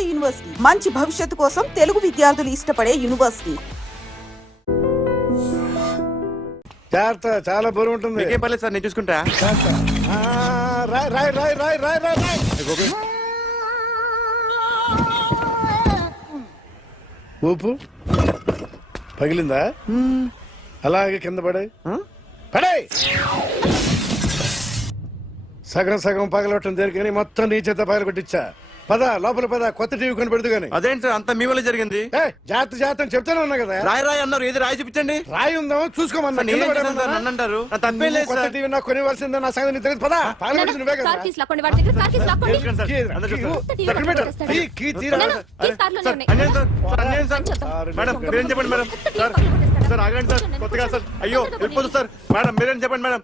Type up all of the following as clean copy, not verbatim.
నాడు యూనివర్సిటీ మంచి భవిష్యత్తు కోసం తెలుగు విద్యార్థులు ఇష్టపడే యూనివర్సిటీ. జాగ్రత్త, చాలా బరువు ఉంటుంది. ఏం పర్లేదు సార్, నేను చూసుకుంటా. ఊపు పగిలిందా? అలాగే కింద పడే సగం సగం పగలవటం జరిగింది, మొత్తం నీ చేత పగల కొట్టించా. పద లోపల పద, కొత్త టీవీ కొని పెడదు గానీ. అదేంటి సార్, అంతా మీ వల్ల జరిగింది. జాగ్రత్త జాగ్రత్త చెప్తానే ఉన్నా కదా. రాయి అన్నారు, ఏది రాయి చూపించండి. రాయి ఉందామో చూసుకోమన్నా. నన్ను అంటారు, తప్పేం లేదు. కొత్త టీవీ నాకు కొనివ్వాల్సిందే, నా సంగతి నీకు తెలియదు. పద పగలగొట్టింది నువ్వే కదా. మేడం మీరేం చెప్పండి మేడం. సార్ సార్ ఆగండి సార్, కొత్తగా సార్. అయ్యో వెళ్ళిపోతుంది సార్. మేడం మీరేం చెప్పండి మేడం.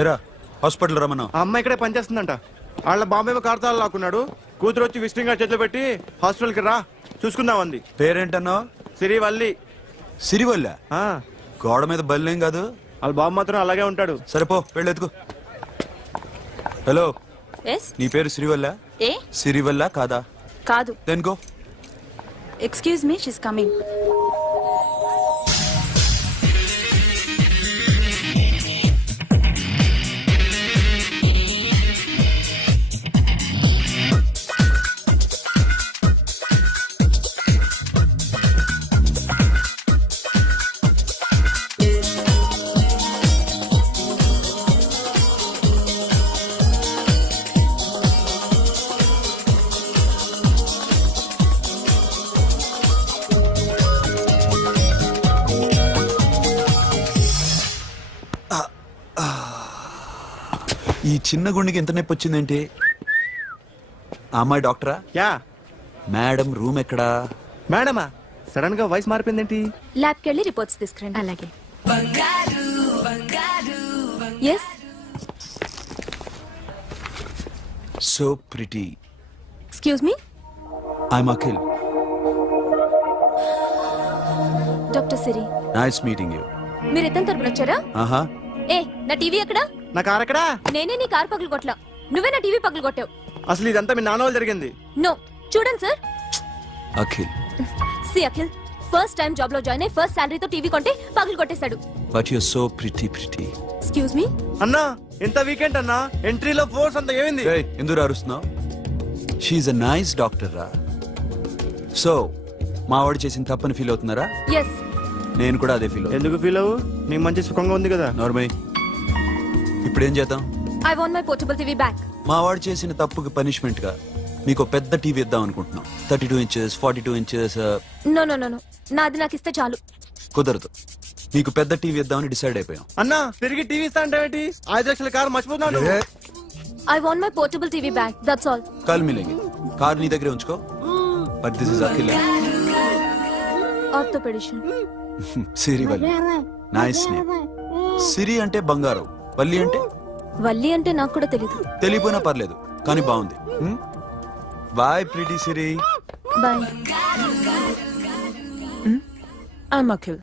ఏరా హాస్పిటల్ రమ్మన్నా. ఆ అమ్మాయి ఇక్కడే పనిచేస్తుందంట. వాళ్ళ బాంబేమో కార్తాలు లాక్కున్నాడు. కూతురు వచ్చి విజిటింగ్ కార్డ్ చేతిలో పెట్టి హాస్పిటల్కి రా చూసుకుందాం అంది. పేరేంటన్నావు? సిరివల్లి. సిరివల్ల? గోడ మీద బల్లేం కాదు. వాళ్ళ బాబు మాత్రం అలాగే ఉంటాడు. సరిపో వెళ్ళెత్తుకు. హలో, నీ పేరు సిరివల్ల? సిరివల్ల కాదా? కాదు. Then go. Excuse me, she's coming. ఈ చిన్న గుండెకి ఎంత నొప్పి వచ్చిందేంటి? అమ్మాయి డాక్టరా? యా. మేడం రూమ్ ఎక్కడా? మేడమా సడన్ గా వాయిస్ మారిపోయిందేంటి? ల్యాబ్కి వెళ్ళి రిపోర్ట్స్ తీసుకురండి. అలాగే. Yes. So pretty. Excuse me, I'm Akhil. Doctor Siri. Nice meeting you. మీరు ఇతని తరపున వచ్చారా? ఆహా. ఏ, నా టీవీ ఎక్కడా? నా కార్ ఎక్కడా? నేనే నీ కార్ పగలు కొట్టలా, నువ్వే నా టీవీ పగలు కొట్టావు. అసలు ఇదంతా మీ నాన్న వాళ్ళు జరిగింది. నో, చూడండి సార్. అఖిల్. సి అఖిల్, ఫస్ట్ టైం జాబ్ లో జాయిన్ అయ్యి ఫస్ట్ సాలరీతో టీవీ కొంటే పగలు కొట్టేశాడు. But you are so pretty. Excuse me. అన్నా ఎంత వీకెండ్ అన్నా, ఎంట్రీలో ఫోర్స్ అంత ఏమైంది? ఎందుకు అరుస్తున్నావు? షీఈ్ అ నైస్ డాక్టర్ రా. సో మా వాడు చేసిన తప్పని ఫీల్ అవుతున్నారా? ఎస్. నేను కూడా అదే ఫీల్. ఎందుకు ఫీల్ అవ్వు, నీకు మంచి సుఖంగా ఉంది కదా. నార్మల్. ఇప్పుడు ఏం చేద్దాం? I want my portable TV back. మా వాడు చేసిన తప్పుకి పనిష్మెంట్ గా మీకు పెద్ద టీవీ ఇద్దాం అనుకుంటున్నాం. 32 inches, 42 inches. No no no, నాది నాకు ఇస్తే చాలు. కుదరదు. మీకు పెద్ద టీవీ ఇద్దామని డిసైడ్ అయిపోయాం. అన్నా తిరిగి టీవీ ఇస్తా అంటే 5 లక్షల కారు మర్చిపోతున్నాడు. I want my portable TV back, that's all. కాల్ మిలేంగి. కార్ నీ దగ్గరే ఉంచుకో. But this is Akhil. Orthopaedician. Siri Valli. Nice name. Siri అంటే బంగారం, వల్లి అంటే? వల్లి అంటే నాకు కూడా తెలీదు. తెలియపోయినా పర్లేదు, కానీ బాగుంది. Bye pretty Siri. Bye. I'm Akhil.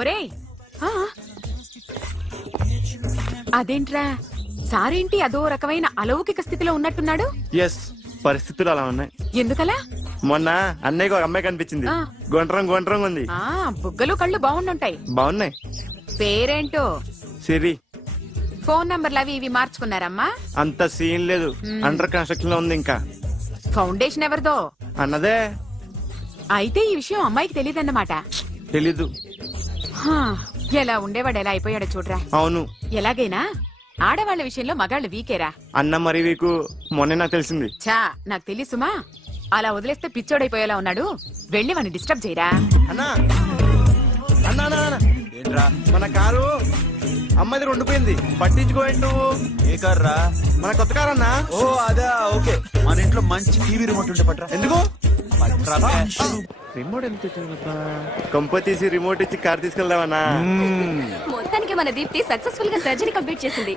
ఒరేయ్ ఆ. అదేంట్రా సారేంటి అదో రకమైన అలౌకిక స్థితిలో ఉన్నట్టున్నాడు. ఎస్, పరిస్థితులు అలా ఉన్నాయి. ఎందుకలా? మొన్న అన్నయ్యకి ఒక అమ్మాయి కనిపించింది. ఆ. గుండ్రం ఉంది. ఆ బుగ్గలు కళ్ళు బాగుండుంటాయి. బాగున్నాయి. పేరేంటో? సిరి. ఫోన్ నంబర్లు అవి ఇవి మార్చుకున్నారమ్మా? అంత సీన్ లేదు, అండర్ కన్స్ట్రక్షన్ లో ఉంది. ఇంకా ఫౌండేషన్ ఎవరిదో? అన్నదే. అయితే ఈ విషయం అమ్మాయికి తెలియదన్నమాట. తెలీదు. హా, ఎలా ఉండేవాడు ఎలా అయిపోయాడో చూడరా. అవును. ఎలాగైనా ఆడవాళ్ల విషయంలో మగాళ్ళు వీకేరా. అన్న మరి వీకు మొన్నే నాకు తెలిసింది. చా నాకు తెలుసుమా, అలా వదిలేస్తే పిచ్చోడైపోయేలా ఉన్నాడు. వెళ్ళి వాడిని డిస్టర్బ్ చేయరా. అన్నా అన్నా అన్నా అన్నా. ఏంట్రా మన కారు అమ్మాయిది ఉండిపోయింది, పట్టించుకోండి నువ్వు. ఏ కార్ రా? మన కొత్త కారు అన్నా. ఓ అదా, ఓకే. మన ఇంట్లో మంచి టీవీ రిమోట్ ఉంటే పట్రా. ఎందుకు? పట్రా బే. రిమోట్ ఎంత కంప తీసి రిమోట్ ఇచ్చి కార్ తీసుకెళ్దామన్నా. మొత్తానికి మన దీప్తి సక్సెస్ఫుల్ గా సర్జరీ కంప్లీట్ చేసింది.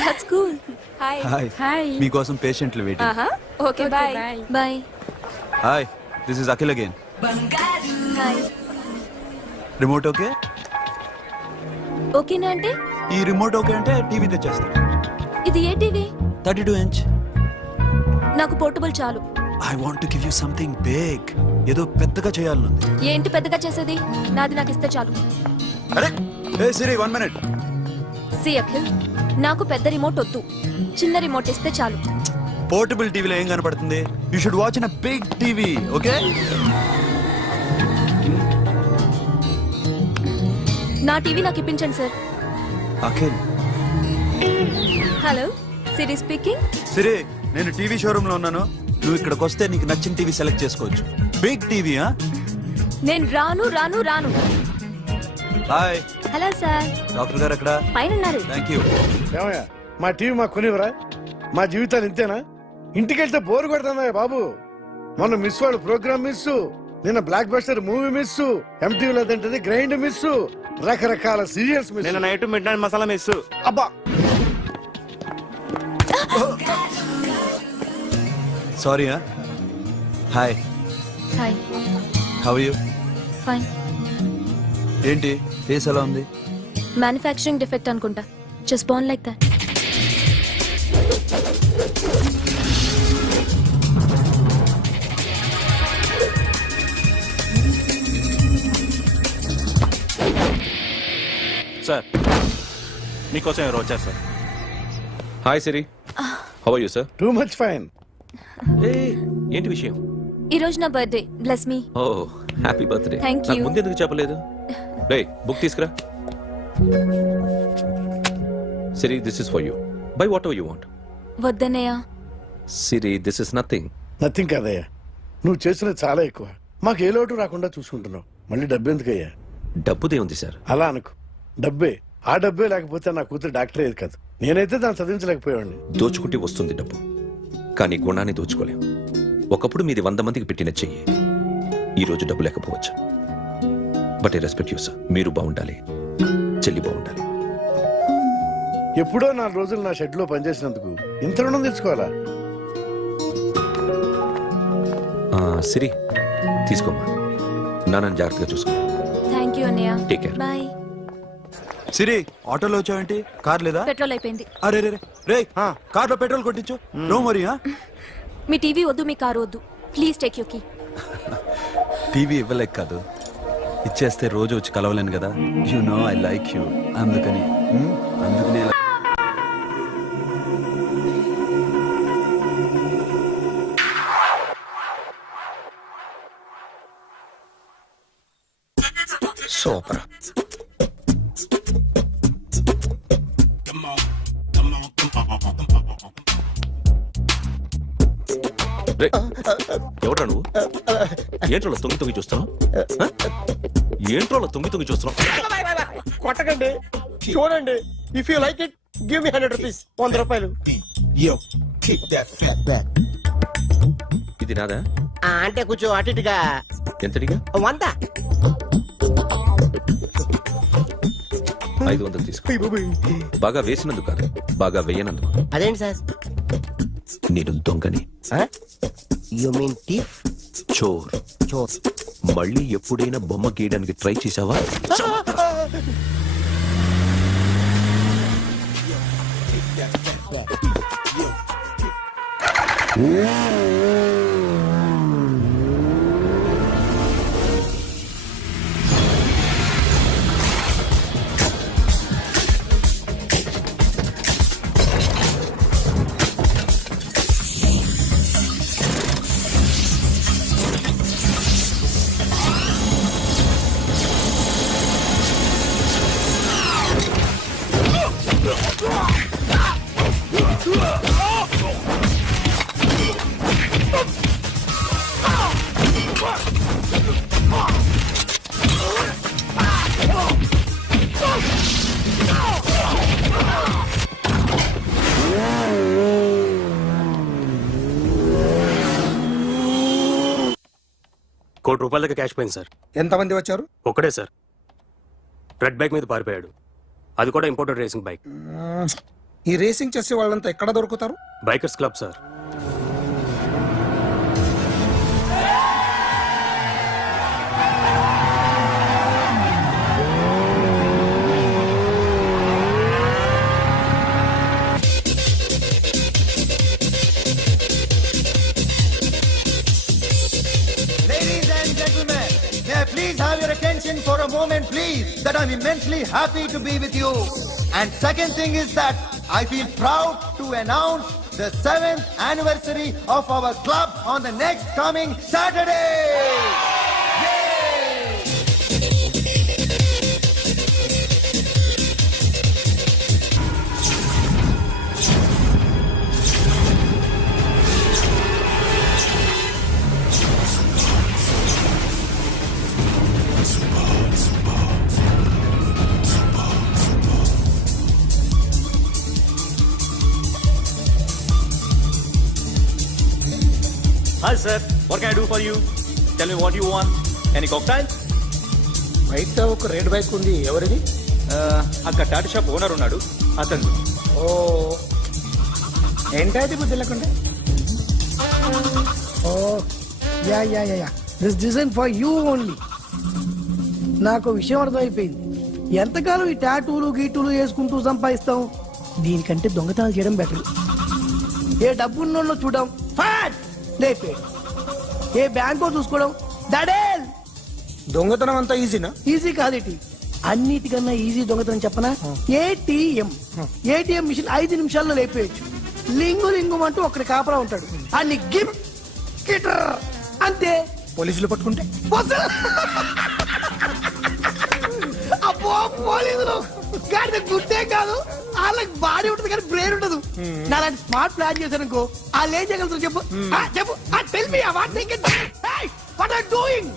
That's cool. Hi. Hi. Hi. మీకోసం పేషెంట్లు వెయిటింగ్. ఆహా. Okay bye. Bye. Hi, this is Akhil again. Hi. Remote okay? ఓకేనా అంటే? ఈ రిమోట్ ఓకే అంటే టీవీ తెచ్చేస్తా. ఇది ఏ టీవీ? 32 ఇంచ్. నాకు పోర్టబుల్ చాలు. I want to give you something big. ఏదో పెద్దగా చేయాలనుంది. ఏంటి పెద్దగా చేసేది? నాది నాకు ఇస్తే చాలు. అరే ఏ సిరి, 1 మినిట్. సి అఖిల్, నాకు పెద్ద రిమోట్ వద్దు, చిన్న రిమోట్ ఇస్తే చాలు. పోర్టబుల్ టీవీలో ఏం కనపడుతుంది? You should watch in a big TV, okay? నా టీవీ నాకు ఇప్పించండి sir. Akhil. Hello, Siri speaking. Siri, నేను టీవీ షోరూమ్ లో ఉన్నాను. నువ్వు ఇక్కడికి వస్తే నీకు నచ్చిన టీవీ సెలెక్ట్ చేసుకోవచ్చు. Big TV. నేను రాను రాను రాను. హాయ్. Hello sir. డాక్టర్ గారు ఎక్కడ? పైన ఉన్నారు. Thank you. ఏమయ్యా, మా టీవీ మాకు కొనివరా? మా జీవితాలు ఇంతేనా? ఇంటికెళ్తే బోరు కొడుతుందా బాబు? మొన్న మిస్ వాళ్ళు ప్రోగ్రామ్ మిస్, నిన్న బ్లాక్ బస్టర్ మూవీ మిస్, ఎంటీవీలో తింటది గ్రైండ్ మిస్, రకరకాల సీరియల్స్ మిస్. నేను night midnight masala miss. అబ్బా, sorry. Hi. Hi. How you? Fine. ఏంటి ఫేస్ ఎలా ఉంది? మ్యానుఫ్యాక్చరింగ్ డిఫెక్ట్ అనుకుంటా. Just born like that. Sir, మీకోసం ఎవరు వచ్చారు sir? Hi Siri, how are you sir? Too much fine. ఏంటి విషయం? ఈ రోజు నా birthday. Bless me. Oh happy birthday. Thank నాకు you. ముందు ఎందుకు చెప్పలేదు? రే బుక్ తీసుకురా. Siri, this is for you. Buy whatever you want. వద్దన్నయ్య. Siri, this is nothing. Nothing కాదయ్యా, నువ్వు చేసినది చాలా ఎక్కువ. మాకు ఏ లోటు రాకుండా చూసుకుంటున్నావు. మళ్ళీ డబ్బు ఎందుకయ్యా? డబ్బుదే ఉంది సార్. అలా అనుకో, డబ్బే. ఆ డబ్బే లేకపోతే నా కూతురు డాక్టర్ అయ్యేది కాదు. నేనైతే దాన్ని చదివించలేకపోయాడిని. దోచుకుంటే వస్తుంది డబ్బు, కానీ గుణాన్ని దోచుకోలేం. ఒకప్పుడు మీది 100 మందికి పెట్టిన చెయ్యి, ఈ రోజు డబ్బు లేకపోవచ్చు. But I respect you sir. మీరు బాగుండాలి, చెల్లి బాగుండాలి. ఎప్పుడో 4 రోజులు నా షెడ్ లో పనిచేసినందుకు ఇంత రుణం తెచ్చుకోవాలా? సిరి, తీసుకోమ్మా. నాన్నని జాగ్రత్తగా చూసుకో. థ్యాంక్ యూ అన్నయ్య. Take care. బాయ్. సిరి, ఆటోలో వచ్చావేంటి? కార్ లేదా? పెట్రోల్ అయిపోయింది. అరే రే రే, కార్ లో పెట్రోల్ కొట్టించు. నో మరి. మీ టీవీ వద్దు, మీ కారు వద్దు. Please take you key. TV ఇవ్వలేక కాదు, ఇచ్చేస్తే రోజు వచ్చి కలవలేను కదా. You know I like you. అందుకని అందుకని సూపర్. రేయ్, ఎవడ్రా నువ్వు ఏంట్రోలో తొంగి తొంగి చూస్తున్నావు ఏంట్రోలో తొంగి తొంగి చూస్తున్నావు కొట్టకండి, చూడండి. If you like it give me 100 rupees. 100 రూపాయలు. ఇది నాదా అంటే కొంచెం అటు ఇటుగా. ఎంతడిగా 100. 500 తీసుకో. బాగా వేసినందుకు కాదు, బాగా వేయనందుకు. అదేంటి సార్? నేను దొంగని, యు మీన్ థీఫ్? చోర్. చోర్. మళ్ళీ ఎప్పుడైనా బొమ్మ గీయడానికి ట్రై చేసావా? ₹1 కోటి క్యాష్ పోయింది సార్. ఎంతమంది వచ్చారు? ఒక్కడే సార్. రెడ్ బైక్ మీద పారిపోయాడు. అది కూడా ఇంపోర్టెడ్ రేసింగ్ బైక్. ఈ రేసింగ్ చేసే వాళ్ళంతా ఎక్కడ దొరుకుతారు? Bikers club sir. Ladies and gentlemen, may I please have your attention for a moment, please, that I'm immensely happy to be with you. And second thing is that I feel proud to announce the 7th anniversary of our club on the next coming Saturday. Yay! Hi sir, what can I do for you? Tell me what you want. Any cocktail? బయట ఒక red bike ఉంది, ఎవరిది? అక్కడ Tata shop owner ఉన్నాడు, అతను. ఓ, ఏంటది బుద్ధి లేకుండా? ఓ, yeah yeah yeah yeah, this design for you only. నాకు విషయం అర్థమైపోయింది. ఎంతకాలం ఈ టాటూలు గీటూలు వేసుకుంటూ సంపాదిస్తాం? దీనికంటే దొంగతనాలు చేయడం బెటర్. ఏ డబ్బున్నోళ్ళు చూడడం ఫాట్ లేపే, ఏ బ్యాంకో చూసుకోవడం దడేల్. దొంగతనం అంతా ఈజీనా? ఈజీ కాదేటి, అన్నిటికన్నా ఈజీ దొంగతనం చెప్పనా? ఏటీఎం మిషన్ 5 నిమిషాల్లో లేపేయచ్చు. లింగు లింగు అంటూ ఒకటి కాపలా ఉంటాడు, అన్ని గిమ్ గిటర్ అంతే. పోలీసులు పట్టుకుంటే అబ్బో, పోలీసులు గాడి గుడ్డే కాదు, వాళ్ళకి బాడీ ఉంటుంది కానీ బ్రెయిన్ ఉండదు. నాలాంటి స్మార్ట్ ప్లాన్ చేశానుకో, వాళ్ళు ఏం చేయగలుగుతారు చెప్పు? చెప్పు, tell me what they can. Hey, what are doing?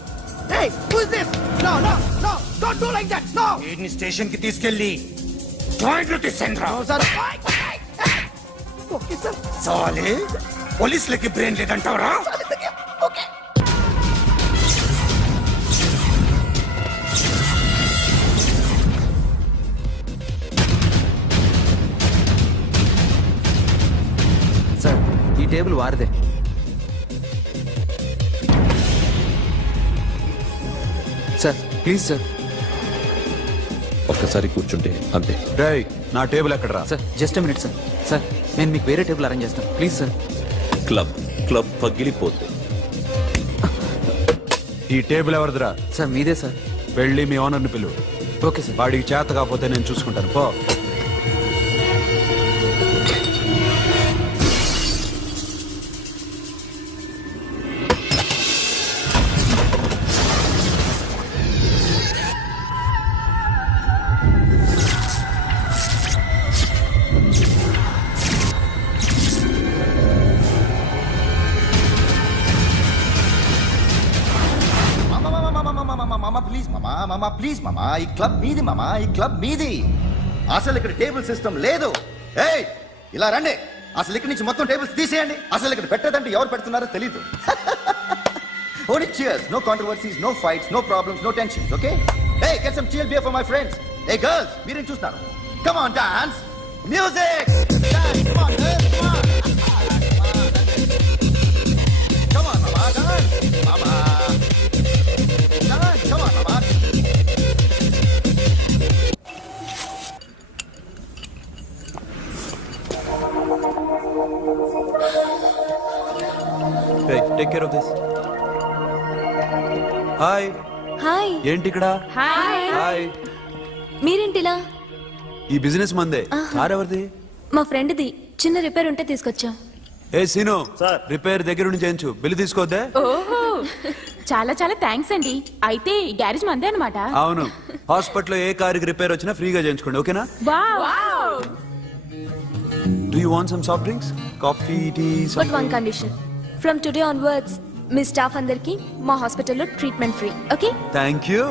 Hey, who is this? No no no, don't do like that. No, వీడిని స్టేషన్ కి తీసుకెళ్ళి జాయింట్ లో తీసుకెళ్ళరా. No sir. Okay sir. సాలే, పోలీసులకి బ్రెయిన్ లేదంటావరా? ఓకే. సార్, ఈ టేబుల్ వారిదే. Sir please sir. ఒక్కసారి కూర్చుంటే అంతే. రేయ్, నా టేబుల్ ఎక్కడరా? Sir just minute sir. Sir నేను మీకు వేరే టేబుల్ అరేంజ్ చేస్తాను, ప్లీజ్ సార్. క్లబ్ క్లబ్ పగిలిపోద్ది. ఈ టేబుల్ ఎవరిదిరా? సార్ మీదే సార్. వెళ్ళి మీ ఓనర్ని పిలువు. Okay sir. వాడికి చేత కాకపోతే నేను చూసుకుంటాను, పో. ప్లీజ్ మామా మామా ప్లీజ్ మామా, ఈ క్లబ్ మీది మామా, ఈ క్లబ్ మీది. అసలు ఇక్కడ టేబుల్ సిస్టమ్ లేదు. ఏయ్ ఇలా రండి, అసలు ఇక్కడ నుంచి మొత్తం టేబుల్స్ తీసేయండి. అసలు ఇక్కడ పెట్టదంటే ఎవరు పెడుతున్నారో తెలీదు. Only cheers, no controversies, no fights, no problems, no tensions, okay? Hey, get some chill beer for my friends. Hey girls, మీరేం చూస్తున్నారు? Come on, dance! Music! Dance, come on, girls, come on! Come on, mama, dance! Mama! Dance, come on, mama! Take care of this. Hi. Hi. ఏంటి ఇక్కడ? Hi. మీరేంటిలా? ఈ business మందే. Car ఎవరిది? మా ఫ్రెండ్ది. చిన్న repair ఉంటే తీసుకొచ్చాం. ఏ సీను, సార్. రిపేర్ దగ్గర నుండి చేయించు, బిల్లు తీసుకోవద్దే. ఓహో, చాలా చాలా థ్యాంక్స్ అండి. అయితే ఈ గ్యారేజ్ మందే అనమాట. అవును, హాస్పిటల్లో ఏ కారుకి రిపేర్ వచ్చినా ఫ్రీగా చేయించుకోండి, ఓకేనా? Do you want some soft drinks, coffee, tea? But one condition, from today onwards మీ స్టాఫ్ అందరికి మా హాస్పిటల్లో treatment free, okay? Thank you.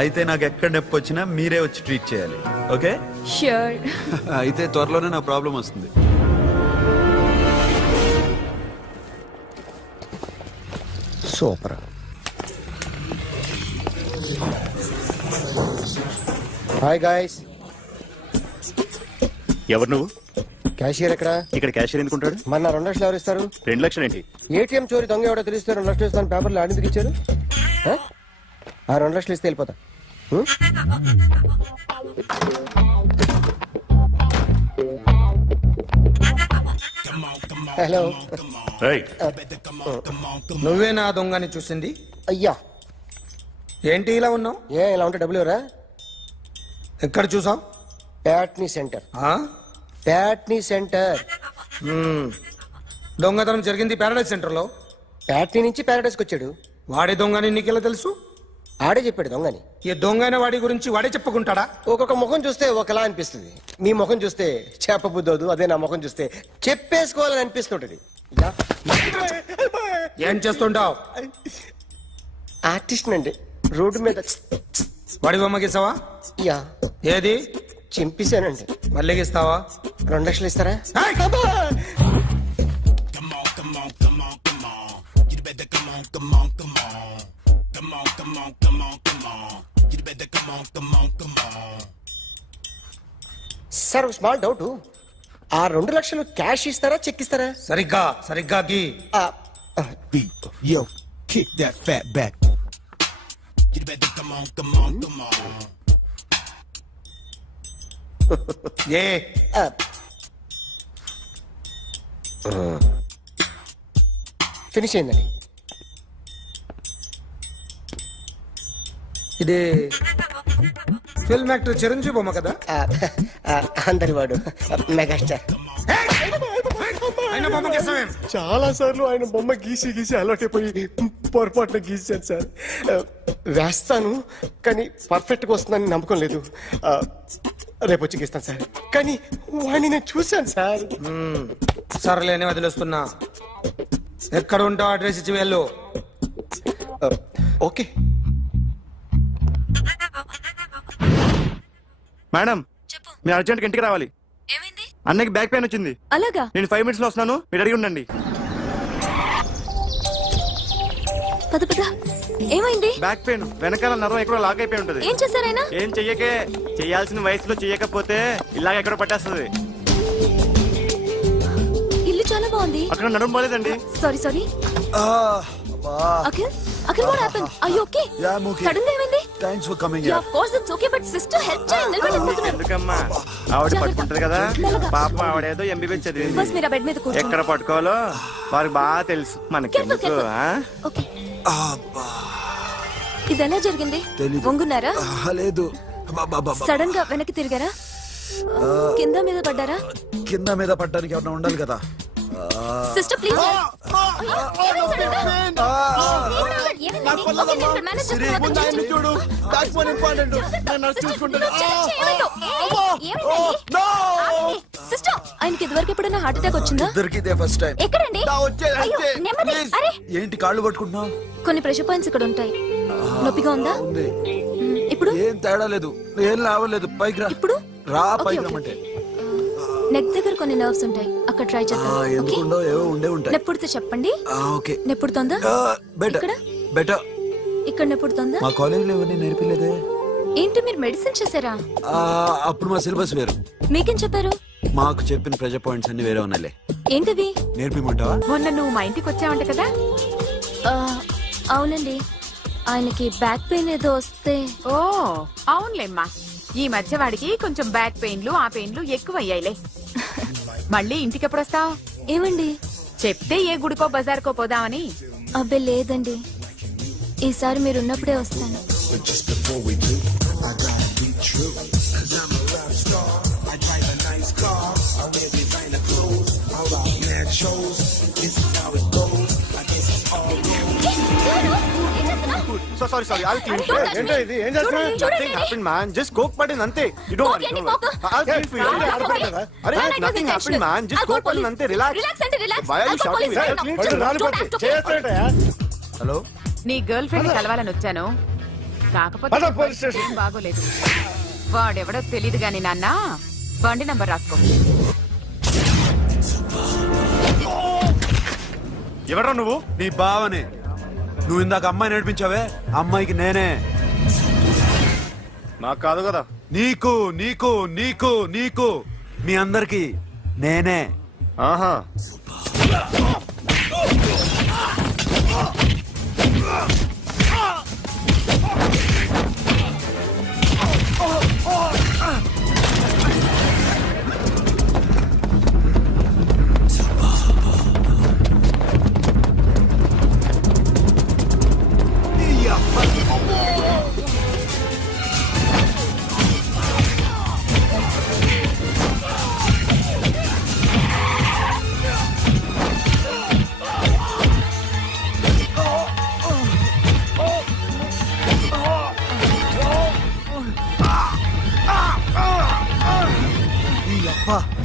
అయితే నాకు ఎక్కడ నొప్పి వచ్చినా మీరే వచ్చి ట్రీట్ చేయాలి, ఓకే? ష్యూర్. అయితే త్వరలోనే నా ప్రాబ్లం వస్తుంది. సూపర్. Hi guys. ఎవరు నువ్వు? క్యాషియర్ ఎక్కడ? ఇక్కడ క్యాషియర్ ఎందుకుంటాడు? మన 2 లక్షలు ఎవరు ఇస్తారు? 2 లక్షలు ఏంటి? ఏటీఎం చోరీ దొంగ ఎవడో తెలిస్తే 2 లక్షలు ఇస్తాను పేపర్లు ఆడిందుకు ఇచ్చారు. ఆ 2 లక్షలు ఇస్తే వెళ్ళిపోతా. హలో. రైట్. నువ్వే నా దొంగని చూసింది? అయ్యా ఏంటి ఇలా ఉన్నావు? ఏ ఇలా ఉంటే డబ్బులు ఎవరా? ఎక్కడ చూసావు? ప్యాట్నీ సెంటర్. ప్యాట్నీ సెంటర్. దొంగతనం జరిగింది ప్యారడైజ్ సెంటర్ లో. ప్యాట్నీ నుంచి ప్యారడైస్కి వచ్చాడు. వాడే దొంగని నీకెలా తెలుసు? ఆడే చెప్పాడు దొంగని. ఈ దొంగైన వాడి గురించి వాడే చెప్పుకుంటాడా? ఒక్కొక్క ముఖం చూస్తే ఒకలా అనిపిస్తుంది. మీ ముఖం చూస్తే చెప్పబుద్దోదు, అదే నా ముఖం చూస్తే చెప్పేసుకోవాలని అనిపిస్తుంటది. ఏం చేస్తుంటావు? ఆర్టిస్ట్ అండి, రోడ్డు మీద. వాడి బొమ్మ గీసావా? యా. ఏది? చింపేశానండి. మళ్ళీ గీస్తావా? 2 లక్షలు ఇస్తారా? సార్ స్మాల్ డౌట్, ఆ 2 లక్షలు క్యాష్ ఇస్తారా చెక్ ఇస్తారా? సరిగ్గా సరిగ్గా గీ. ఏ ఫినిష్ అయిందండి. ఇది ఫిల్మ్ యాక్టర్ చిరంజీవి బొమ్మ కదా? అందరి వాడు మెగాస్టార్. ఆయన బొమ్మ గీసావేం? చాలా సార్లు ఆయన బొమ్మ గీసి గీసి అలవాటైపోయి పొరపాటున గీసాను సార్. వేస్తాను కానీ పర్ఫెక్ట్ గా వస్తుందని నమ్మకం లేదు. రేపు వచ్చి గీస్తాను సార్. కానీ వాడిని నేను చూశాను సార్. సర్లేని వదిలేస్తున్నా. ఎక్కడ ఉంటావు అడ్రస్ ఇచ్చి వెళ్ళు. ఓకే మేడం, మీరు అర్జెంట్గా ఇంటికి రావాలి. ఏమైంది? అన్నకి బ్యాక్ పెయిన్ వచ్చింది. అలాగా? నేను 5 minutes లో వస్తున్నాను, మీరు అడిగి ఉండండి. పద పద. ఏమైంది? బ్యాక్ పెయిన్, వెనకాల నరం ఎక్కడో లాక్ అయిపోయి ఉంటది. ఏం చేశారైనా? ఏం చెయ్యకే, చెయ్యాల్సిన వయసులో చెయ్యకపోతే ఇలాగ ఎక్కడో పట్టేస్తుంది. ఇల్లు చాలా బాగుంది. అక్కడ నడుము పోలేదండి. Sorry sorry. Akhil, Akhil what happened? Are you okay? Yeah, I'm okay. Sudden గా ఏమైంది? Thanks for coming. Yeah, of course it's okay, but sister help చేయండి. నిలబడి ఎందుకమ్మా, ఆవిడ పట్టుకుంటది కదా. పాప ఆవిడేదో ఎంబీబీఎస్ చదివింది. బస్ మీరు ఆ బెడ్ మీద కూర్చోండి. ఎక్కడ పట్టుకోవాలో వారికి బాగా తెలుసు. మనకి ఎందుకు? ఓకే. ఇది ఎలా జరిగింది? వంగున్నారా? లేదు, సడన్ గా వెనక్కి తిరిగారా? కింద మీద పడ్డారా? కింద మీద పడ్డానికి ఎవరైనా ఉండాలి కదా. Sister please. సిస్టర్ ఆయనకి ఇదివరకు ఎప్పుడైనా హార్ట్ అటాక్ వచ్చిందా? ఇద్దరికి ఇదే ఫస్ట్ టైం. ఎక్కడండి? అయ్యో, నెమ్మది. అరే ఏంటి కాళ్ళు పట్టుకుంటున్నావు? కొన్ని ప్రెషర్ పాయింట్స్ ఇక్కడ ఉంటాయి. నొప్పిగా ఉందా? ఉంది. ఇప్పుడు ఏం తేడా లేదు, ఏం లావలేదు. పైకి రా. ఇప్పుడు రా ఓకే, పైకి ఓకే. రమ్మంటే. నెక్ దగ్గర కొన్ని నర్వ్స్ ఉంటాయి, అక్కడ ట్రై చేద్దాం. ఓకే, ఎందుకుండో ఏవో ఉండే ఉంటాయి. నెప్పుడుతో చెప్పండి. ఓకే. నెప్పుడుతోందా? బెటర్ ఇక్కడ బెటర్. ఇక్కడ నెప్పుడుతోందా? మా కాలేజీలో ఎవరిని నేర్పిలేదే. ఏంటి మీరు మెడిసిన్ చేశారా? అప్పుడు మా సిలబస్ వేరు. మీకేం చెప్పారు? మాకు చెప్పిన ప్రెజర్ పాయింట్స్ అన్ని వేరే ఉన్నాయిలే. ఏంటివి? నేర్పిమంటావా? మొన్న నువ్వు మా ఇంటికి వచ్చావంట కదా? ఆ, అవునండి, ఆయనకి బ్యాక్ పెయిన్ ఏదో వస్తే. ఓ అవునులేమ్మా, ఈ మధ్య వాడికి కొంచెం బ్యాక్ పెయిన్లు ఆ పెయిన్లు ఎక్కువ అయ్యాయిలే. మళ్ళీ ఇంటికి ఎప్పుడు వస్తావు? ఏమండి? చెప్తే ఏ గుడికో బజార్కో పోదామని. అబ్బే లేదండి, ఈసారి మీరున్నప్పుడే వస్తాను. So sorry sorry, I'll clean. ఏంటో ఇది, ఏం చేస్తున్నా? Nothing happened, man. Just coke పడింది అంతే. You don't worry, don't worry. I'll clean for you. అరే, nothing happened, man. Just coke పడింది అంతే. Relax. Why are you shouting? I'll clean for పళ్ళు you. రాలిపోతాయి. చేస్తాడయ్యా. హలో. నీ గర్ల్ ఫ్రెండ్ కలవాలని వచ్చాను, కాకపోతే పద, పోలీస్ స్టేషన్. ఏం బాగోలేదు. వాడెవడో తెలీదు గాని నాన్న, బండి నంబర్ రాసుకో. ఎవడ్రా నువ్వు? నీ బావనే. నువ్వు ఇందాక అమ్మాయి నడిపించావే, అమ్మాయికి నేనే. నాకు కాదు కదా. నీకు నీకు నీకు నీకు మీ అందరికి నేనే. ఆహా.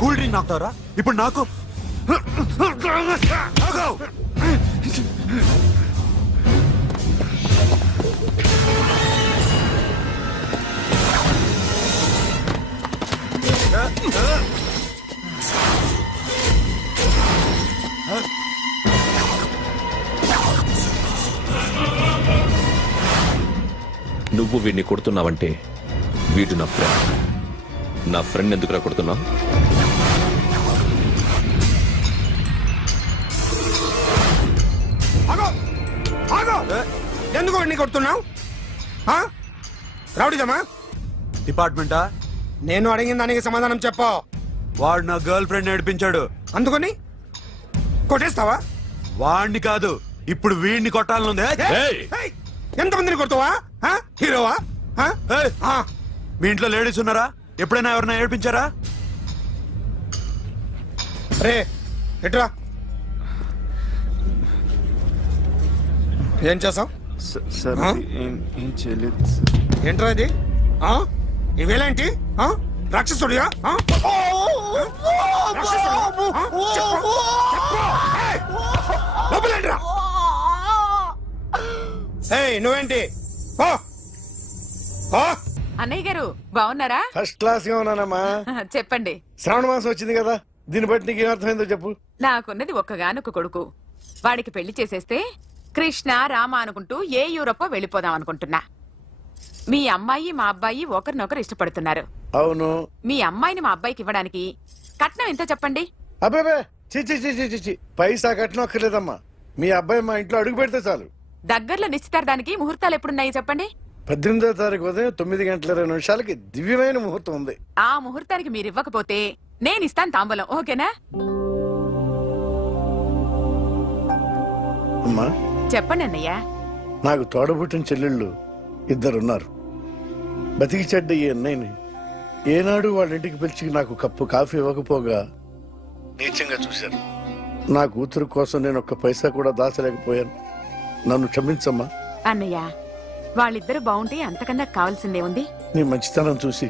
కూల్ డ్రింక్ నాకుతారా ఇప్పుడు? నాకు నువ్వు వీడిని కొడుతున్నావంటే వీడు నా ఫ్రెండ్. నా ఫ్రెండ్ ఎందుకురా కొడుతున్నావు? ఎందుకు వాడిని కొడుతున్నావు? రౌడీదమ్మా? డిపార్ట్మెంటా? నేను అడిగిన దానికి సమాధానం చెప్పు. వాడు నా గర్ల్ ఫ్రెండ్ నడిపించాడు. అందుకని కొట్టేస్తావా? వాడిని కాదు, ఇప్పుడు వీడిని కొట్టాలనుంది. ఏయ్, ఎంతమందిని కొడతావా? హీరోవా? మీ ఇంట్లో లేడీస్ ఉన్నారా? ఎప్పుడైనా ఎవరైనా ఏడిపించారా? రే ఎట్రా, ఏం చేసావు? సార్ ఏం చేయలేదు. ఏంట్రా ఇది? ఇవేలాంటి రాక్షసుడియా? నువ్వేంటి? అన్నయ్య గారు బాగున్నారా? ఫస్ట్ క్లాస్ గా ఉన్నానమ్మా. చెప్పండి. శ్రావణ మాసం వచ్చింది కదా, దీన్ని బట్టి నీకు ఏమర్థమైందో చెప్పు. నాకున్నది ఒక్కగానొక్క కొడుకు. వాడికి పెళ్లి చేసేస్తే కృష్ణ రామ అనుకుంటూ ఏ యూరోపో వెళ్ళిపోదాం అనుకుంటున్నా. మీ అమ్మాయి మా అబ్బాయి ఒకరినొకరు ఇష్టపడుతున్నారు. అవును. మీ అమ్మాయిని మా అబ్బాయికి ఇవ్వడానికి కట్నం ఎంతో చెప్పండి. అబ్బాబే చిచి పైసా కట్నం అక్కర్లేదమ్మా. మీ అబ్బాయి మా ఇంట్లో అడుగు పెడితే చాలు. దగ్గరలో నిశ్చితార్థానికి ముహూర్తాలు ఎప్పుడున్నాయి చెప్పండి. 18వ తారీఖు ఉదయం 9:20 దివ్యమైన ముహూర్తం ఉంది. ఆ ముహూర్తానికి మీరు ఇవ్వకపోతే నేను ఇస్తాను తాంబూలం, ఓకేనా? అమ్మా చెప్పండి అన్నయ్య. నాకు తోడబుట్టిన చెల్లెళ్ళు ఇద్దరున్నారు. బతికి చెడ్డ ఈ అన్నయ్యని ఏనాడు వాళ్ళ ఇంటికి పిలిచి నాకు కప్పు కాఫీ ఇవ్వకపోగా నీచంగా చూశాను. నా కూతురు కోసం నేను ఒక్క పైసా కూడా దాచలేకపోయాను. నన్ను క్షమించమ్మా. అన్నయ్య, వాళ్ళిద్దరు బాగుంటే అంతకన్నా కావాల్సిందే ఉంది. నీ మంచితనం చూసి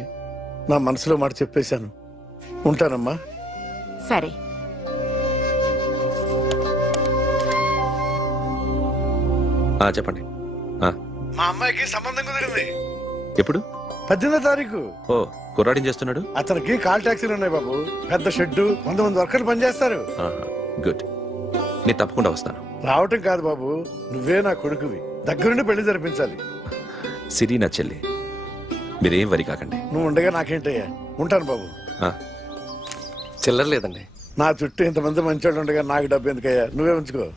నా మనసులో మాట చెప్పేశాను. ఉంటానమ్మా. సరే. చెప్పండి. మా అమ్మాయికి సంబంధం కుదిరింది. ఎప్పుడు? 18వ తారీఖు. ఓ, కుర్రాడేం చేస్తున్నాడు? అతనికి కాల్ టాక్సీలు ఉన్నాయి బాబు. పెద్ద షెడ్, 100 మంది వర్కర్లు పనిచేస్తారు. గుడ్. నేను తప్పకుండా వస్తాను. రావటం కాదు బాబు, నువ్వే నా కొడుకువి. దగ్గరుండి పెళ్లి జరిపించాలి. సిరి నా చెల్లి, మీరేం వరి కాకండి. నువ్వు ఉండగా నాకేంటయ్యా. ఉంటాను బాబు. చిల్లర లేదండి. నా చుట్టూ ఇంతమంది మంచోళ్ళు ఉండగా నాకు డబ్బు ఎందుకయ్యా, నువ్వే ఉంచుకో.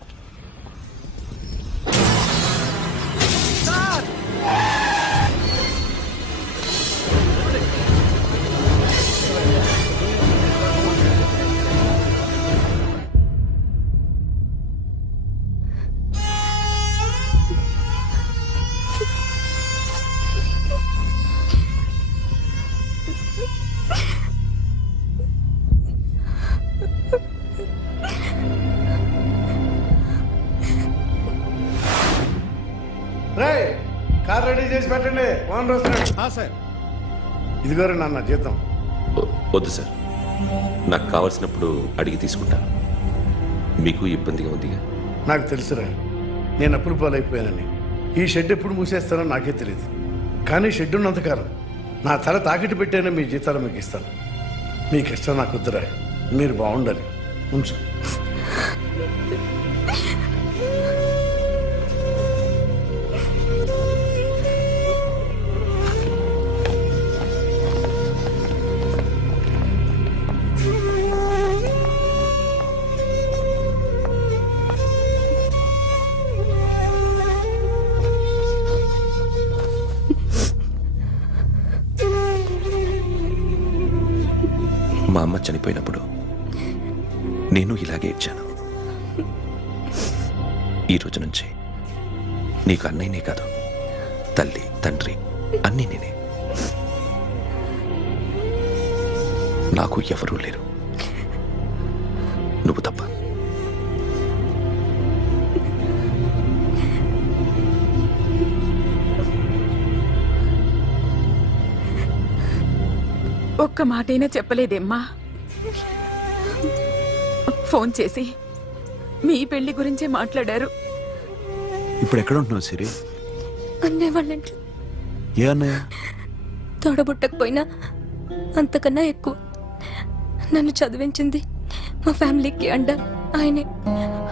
రేయ్, కార్ రెడీ చేసి పెట్టండి. ఓనర్ వస్తున్నాడు. సార్, ఇదిగోరు నాన్న జీతం. వద్దు సార్, నాకు కావలసినప్పుడు అడిగి తీసుకుంటాను. మీకు ఇబ్బందిగా ఉందిగా? నాకు తెలుసురా, నేను అప్పులు పాలైపోయానని. ఈ షెడ్ ఎప్పుడు మూసేస్తానో నాకే తెలియదు. కానీ షెడ్ ఉన్నంతకాలం నా తల తాకిట్టు పెట్టానో మీ జీతాలు మీకు ఇస్తాను. మీకు ఇష్టం నాకు వద్దురా, మీరు బాగుండాలి. ఉంచు. మా అమ్మ చనిపోయినప్పుడు నేను ఇలాగే ఇచ్చాను. ఈ రోజు నుంచి నీకు అన్నయ్యనే కాదు, తల్లి తండ్రి అన్నీ నేనే. నాకు ఎవరూ లేరు, నువ్వు తప్ప. ఒక్క మాటైనా చెప్పలేదేమ్మా? ఫోన్ చేసి మీ పెళ్లి గురించే మాట్లాడారు. ఇప్పుడు ఎక్కడ ఉంటున్నావు సిరి? అన్నయ్య వాళ్ళ ఇంట్లో. ఏ అన్నయ్య? తోడబుట్టకపోయినా అంతకన్నా ఎక్కువ నన్ను చదివించింది మా ఫ్యామిలీకి అండ ఆయనే.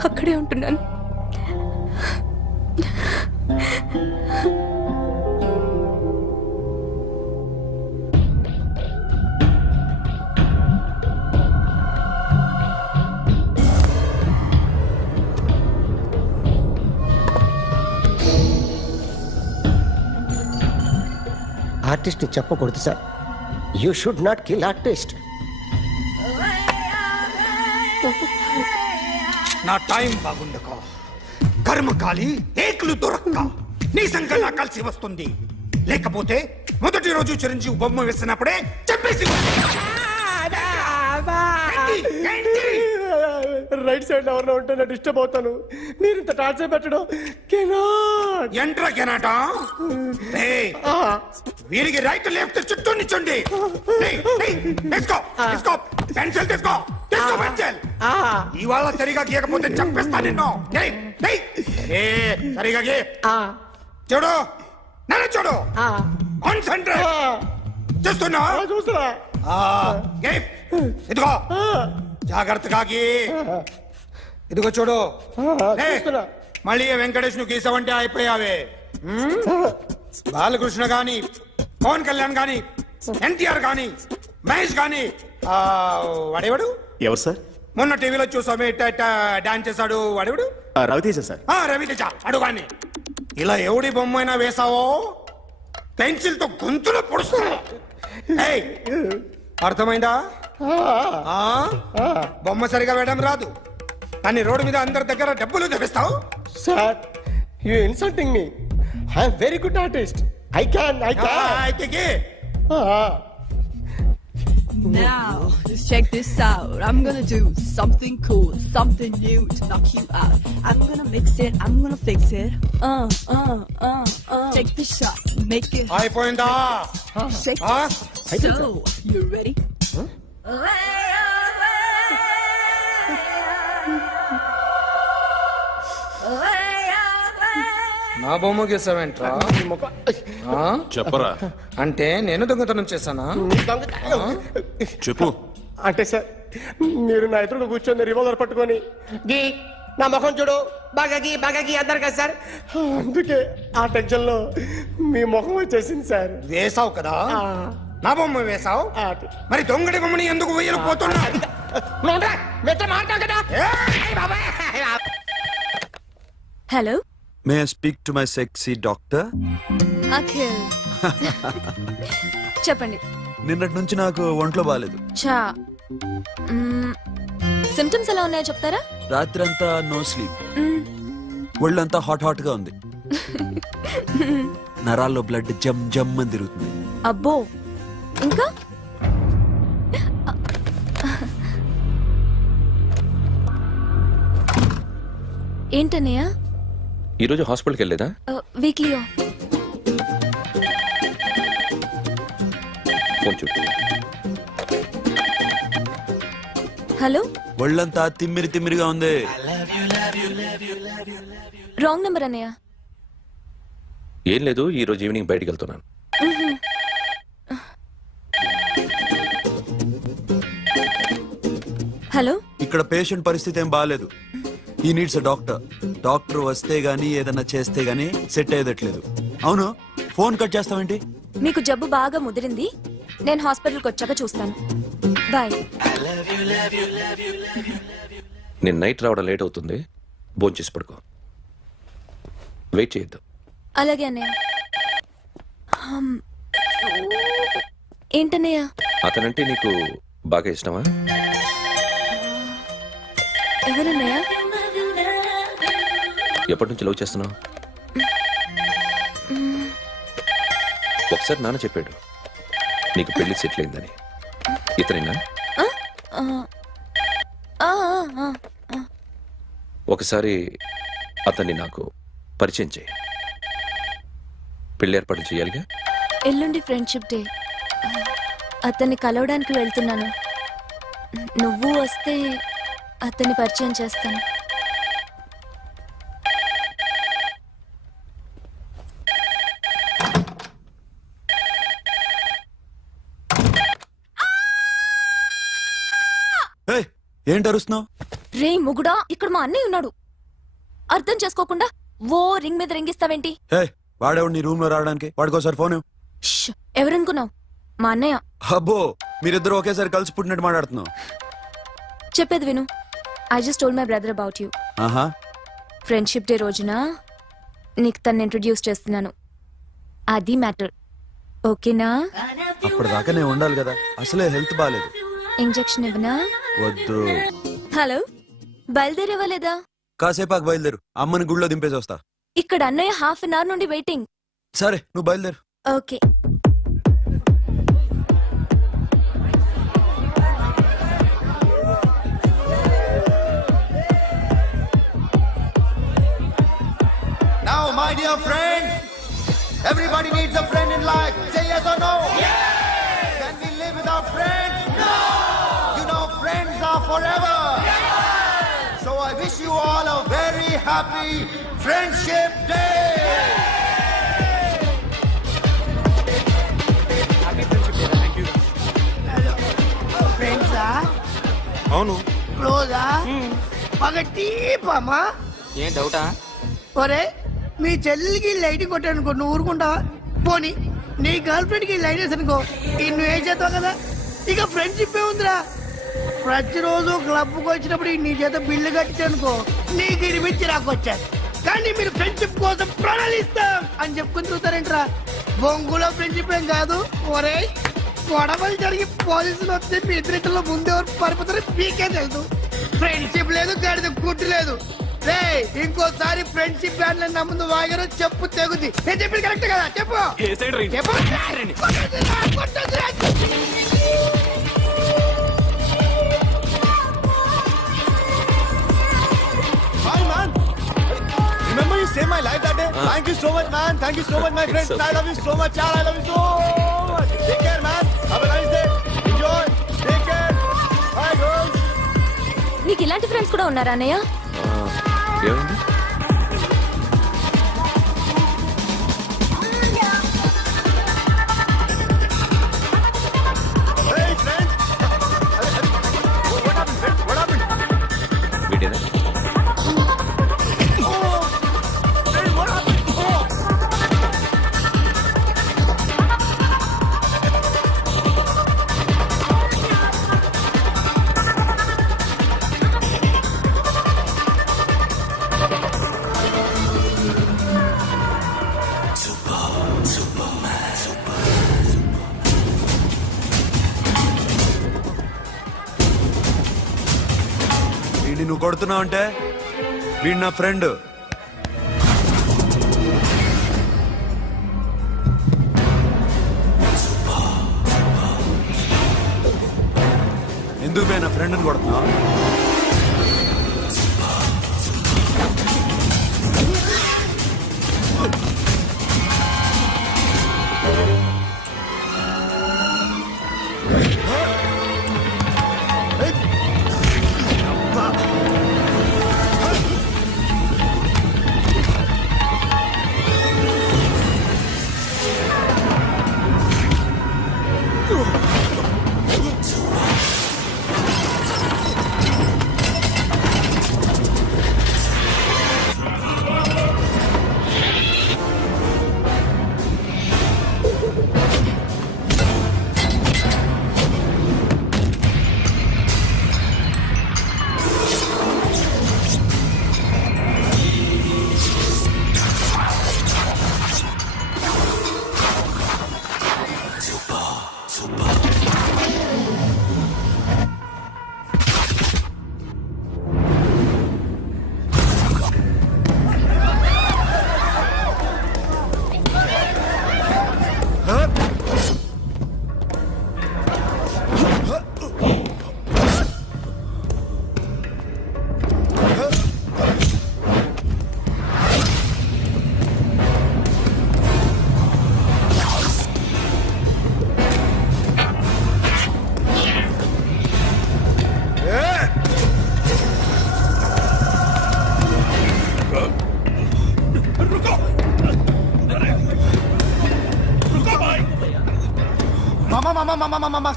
అక్కడే ఉంటున్నాను. ఆర్టిస్ట్ ని చెప్పకూడదు sir. You should not kill artist. నా టైం బాగుండకో, కర్మకాలి ఏకులు దొరక్క నీ సంఘం నా కలిసి వస్తుంది. లేకపోతే మొదటి రోజు చిరంజీవి బొమ్మ వేసినప్పుడే చెప్పేసి రైట్ సైడ్ ఎవరిలో ఉంటే నేను డిస్టర్బ్ అవుతాను. మీరు ఇంత టార్చర్ పెట్టడం ఎంట్రా కెనాటా. వీరికి రైట్ లెఫ్ట్ చుట్టూ నిచ్చండి. పెన్సిల్ తీసుకో, తీసుకో పెన్సిల్. ఇవాళ సరిగా గీయకపోతే చంపేస్తా నిన్ను. సరిగా గీ. చూడు, నన్ను చూడు. కాన్సంట్రేట్ చూస్తున్నా. ఇదిగో జాగ్రత్తగా గీ. ఇదిగో చూడు. మళ్ళీ వెంకటేష్ ను గీసావంటే అయిపోయావే. బాలకృష్ణ గాని, పవన్ కళ్యాణ్ గాని, ఎన్టీఆర్ గాని, మహేష్ గాని, వాడేవాడు ఎవరు సార్? మొన్న టీవీలో చూసామే డాన్స్ చేశాడు, వాడేవాడు? రవితేజ సార్. రవితేజ అడుగాని. ఇలా ఎవడి బొమ్మైనా వేసావో పెన్సిల్ తో గొంతులో పొడుస్తావు. అర్థమైందా? బొమ్మ సరిగా వేయడం రాదు కానీ రోడ్డు మీద అందరి దగ్గర డబ్బులు తెప్పిస్తావు. Sir, you insulting me. I am very good artist. I can. Now, let's check this out. I'm gonna do something cool, something new to knock you out. I'm gonna mix it, I'm gonna fix it. Take the shot, make it. అయిపోయిందా? Shake it. So, you ready? నా బొమ్మ గీసావేంట్రా ఆ? చెప్పరా అంటే నేను దొంగతనం చేశానా చెప్పు. అంటే సార్ మీరు నా ఎదురు కూర్చొని రివాల్వర్ పట్టుకొని గీ నా ముఖం చూడు బాగా గీ అన్నారు కదా సార్, అందుకే ఆ టెన్షన్ లో మీ ముఖం వచ్చేసింది సార్. వేసావు కదా, నా బొమ్మ వేసావు, మరి దొంగడి బొమ్మని ఎందుకు వేయలు పోతున్నా? Hello may I speak to my sexy doctor? Akhil చెప్పండి. నిన్నటి నుంచి నాకు ఒంట్లో బాగాలేదు. చా సిమ్టమ్స్ ఎలా ఉన్నాయో చెప్తారా? రాత్రంతా నో స్లీప్, మ్మ్. ఒళ్ళంతా హాట్ గా ఉంది, నరాల్లో బ్లడ్ జమ్ జమ్ అని తిరుగుతుంది. అబ్బో, ఇంకా ఏంటన్నయ్య? ఈరోజు హాస్పిటల్కి వెళ్ళేదా? Weekly off. ఫోన్ చూడు. హలో, ఒళ్ళంతా తిమ్మిరిగా ఉంది. రాంగ్ నెంబర్ అన్నయ్య. ఏం లేదు, ఈరోజు ఈవినింగ్ బయటికి వెళ్తున్నాను. హలో, ఇక్కడ పేషెంట్ పరిస్థితి ఏం బాగాలేదు. ఈ నీడ్స్ డాక్టర్. డాక్టర్ వస్తే గానీ ఏదన్నా చేస్తే గానీ సెట్ అయ్యేదట్లేదు. అవును, ఫోన్ కట్ చేస్తావేంటి? మీకు జబ్బు బాగా ముదిరింది, నేను హాస్పిటల్కి వచ్చాక చూస్తాను. బాయ్. నేను నైట్ రావడం లేట్ అవుతుంది, భోంచేసి పడుకో. వెయిట్ చేయొద్దు. అలాగే అన్నయ్య. ఏంటన్నయ్య? అతనంటే నీకు బాగా ఇష్టమా? ఎవరన్నయ్య? ఎప్పటి నుంచి లవ్ చేస్తున్నావు? ఒకసారి నాన్న చెప్పాడు నీకు పెళ్లి సెటిల్ అయిందని. ఇతనేనా? ఒకసారి అతన్ని నాకు పరిచయం చేయి. పెళ్లి ఏర్పాటు చేయాలిగా. ఎల్లుండి ఫ్రెండ్షిప్ డే, అతన్ని కలవడానికి వెళ్తున్నాను. నువ్వు వస్తే అతన్ని పరిచయం చేస్తాను. ఏంటి అరుస్తున్నావు? రే ముగుడా, ఇక్కడ మా అన్నయ్య ఉన్నాడు. అర్థం చేసుకోకుండా ఓ రింగ్ మీద రింగిస్తావేంటి? వాడేవాడు నీ రూమ్ లో రావడానికి? వాడికోసారి ఫోన్. ఎవరనుకున్నావు? మా అన్నయ్య. అబ్బో, మీరిద్దరు ఒకేసారి కలిసి పుట్టినట్టు మాట్లాడుతున్నావు. చెప్పేది విను. I just told my brother about you. ఆహా, ఫ్రెండ్షిప్ డే రోజున నీకు తను ఇంట్రొడ్యూస్ చేస్తున్నాను. అది మ్యాటర్. ఓకేనా? అప్పటిదాకా నేను ఉండాలి కదా, అసలే హెల్త్ బాగాలేదు. ఇంజెక్షన్ ఇవ్వనా? వద్దు. హలో, బయలుదేరేవా లేదా? కాసేపాకు బయలుదేరు, అమ్మని గుళ్ళో దింపేసి వస్తా. ఇక్కడ అన్నయ్య హాఫ్ అన్ అవర్ నుండి వెయిటింగ్. సరే, నువ్వు బయలుదేరు. Okay. Now, my dear friends, everybody needs a friend in life. Say yes or no? Yes! Can we live without friends? No! You know, friends are forever. Yes! So I wish you all a very happy Friendship Day! ఫ్రెండ్సా? అవును. క్లోజా? పగటీపమా? ఏం డౌటా? ఒరే, మీ చెల్లికి light కొట్టానుకో, నువ్వు ఊరుకుంటావా? పోనీ నీ girl friend కి లైట్ వేసి అనుకో, నువ్వు ఏం చేస్తావు కదా? ఇక ఫ్రెండ్షిప్ ఏ ఉందిరా. ప్రతిరోజు క్లబ్కి వచ్చినప్పుడు నీ చేత బిల్లు కట్టించనుకో, నీకు ఇరిమిచ్చి రాకొచ్చాను. కానీ మీరు ఫ్రెండ్షిప్ కోసం ప్రణాళిస్తాం అని చెప్పుకుని చూస్తారేంట్రా? బొంగులో ఫ్రెండ్షిప్ ఏం కాదు. ఒరే, గొడవలు జరిగి పోలీసులు వస్తే మీ ఇద్దరిలో ముందెవరు పరిపోతారో మీకే తెలుసు. ఫ్రెండ్షిప్ లేదు, గడిద గుడ్డు లేదు. రే, ఇంకోసారి ఫ్రెండ్షిప్ బ్యాండ్ నా ముందు వాగారు చెప్పు తెగుద్ది. నేను చెప్పింది కరెక్ట్ కదా? చెప్పు. Hi, man. Remember you saved my life that day? Thank you so much, man. Thank you so much, my friend. I love you so much, yaar. I love you so much. Take care, man. Have a nice day. Enjoy. Take care. Bye, girls. నీకు ఇలాంటి friends కూడా ఉన్నారా అన్నయ్య? ఏమైంది? నువ్వు కొడుతున్నావు అంటే వీడు నా ఫ్రెండ్. ఎందుకు నా ఫ్రెండ్ని కొడుతున్నావు?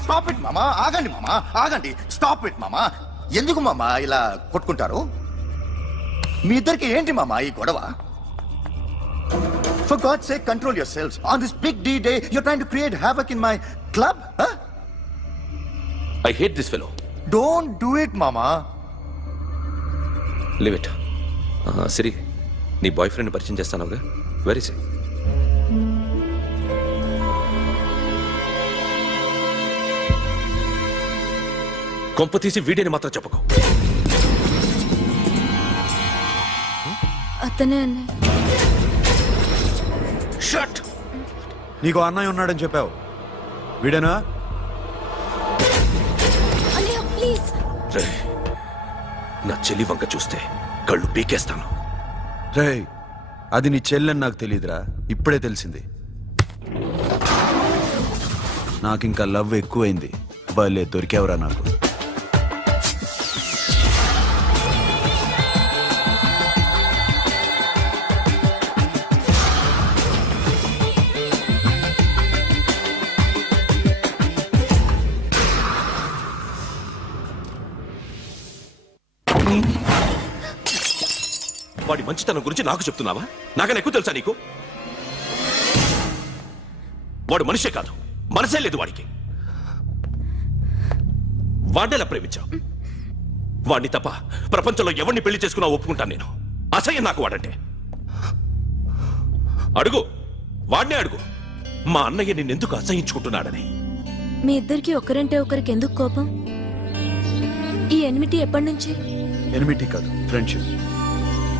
స్టాప్ ఇట్ మామా, ఆగండి మామా, ఆగండి. స్టాప్ ఇట్ మామా. ఎందుకు మామా ఇలా కొట్టుకుంటారు? మీ ఇద్దరికి ఏంటి మామా ఈ గొడవ? For God's sake, control yourselves. On this big D-Day, you're trying to create havoc in my club? Huh? I hate this fellow. Don't do it, mama. Leave it. సిరి, నీ బాయ్ ఫ్రెండ్ పరిచయం చేస్తానుగా. వెరీ సే. కొంప తీసి వీడిని మాత్రం చెప్పకు. అతనే అన్నయ్య. Shut. నీకు అన్నయ్య ఉన్నాడని చెప్పావు, వీడేనా? అన్నయ్య ప్లీజ్. రే, నా చెల్లి వంక చూస్తే కళ్ళు పీకేస్తాను. రే, అది నీ చెల్లెని నాకు తెలియదురా, ఇప్పుడే తెలిసింది. నాకింకా లవ్ ఎక్కువైంది. భలే దొరికావురా నాకు. వాడి మంచితనం గురించి నాకు చెప్తున్నావా? నాకన్నా ఎక్కువ తెలుసా నీకు? వాడు మనిషే కాదు, మనసే లేదు వాడికి. వాడినేలా ప్రేమించావు? వాడిని తప్ప ప్రపంచంలో ఎవరిని పెళ్లి చేసుకున్నా ఒప్పుకుంటాను నేను. అసహ్యం నాకు వాడంటే. అడుగు, వాడినే అడుగు, మా అన్నయ్య నిన్నెందుకు అసహించుకుంటున్నాడని. మీ ఇద్దరికి ఒకరంటే ఒకరికి ఎందుకు కోపం? ఈ ఎనిమిటి ఎప్పటి నుంచి? ఎనిమిటీ కాదు, ఫ్రెండ్షిప్.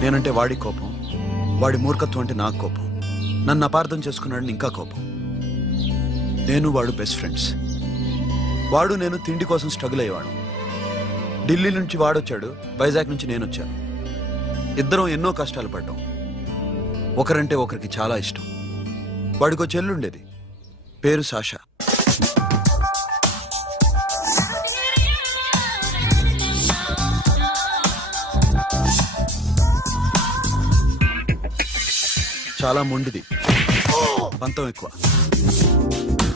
నేనంటే వాడి కోపం, వాడి మూర్ఖత్వం అంటే నాకు కోపం. నన్ను అపార్థం చేసుకున్నాడని ఇంకా కోపం. నేను వాడు బెస్ట్ ఫ్రెండ్స్. వాడు నేను తిండి కోసం స్ట్రగుల్ అయ్యేవాడు. ఢిల్లీ నుంచి వాడొచ్చాడు, వైజాగ్ నుంచి నేను వచ్చాను. ఇద్దరం ఎన్నో కష్టాలు పడ్డాం. ఒకరంటే ఒకరికి చాలా ఇష్టం. వాడికో చెల్లుండేది, పేరు సాషా. చాలా మొండిది, పంతం ఎక్కువ.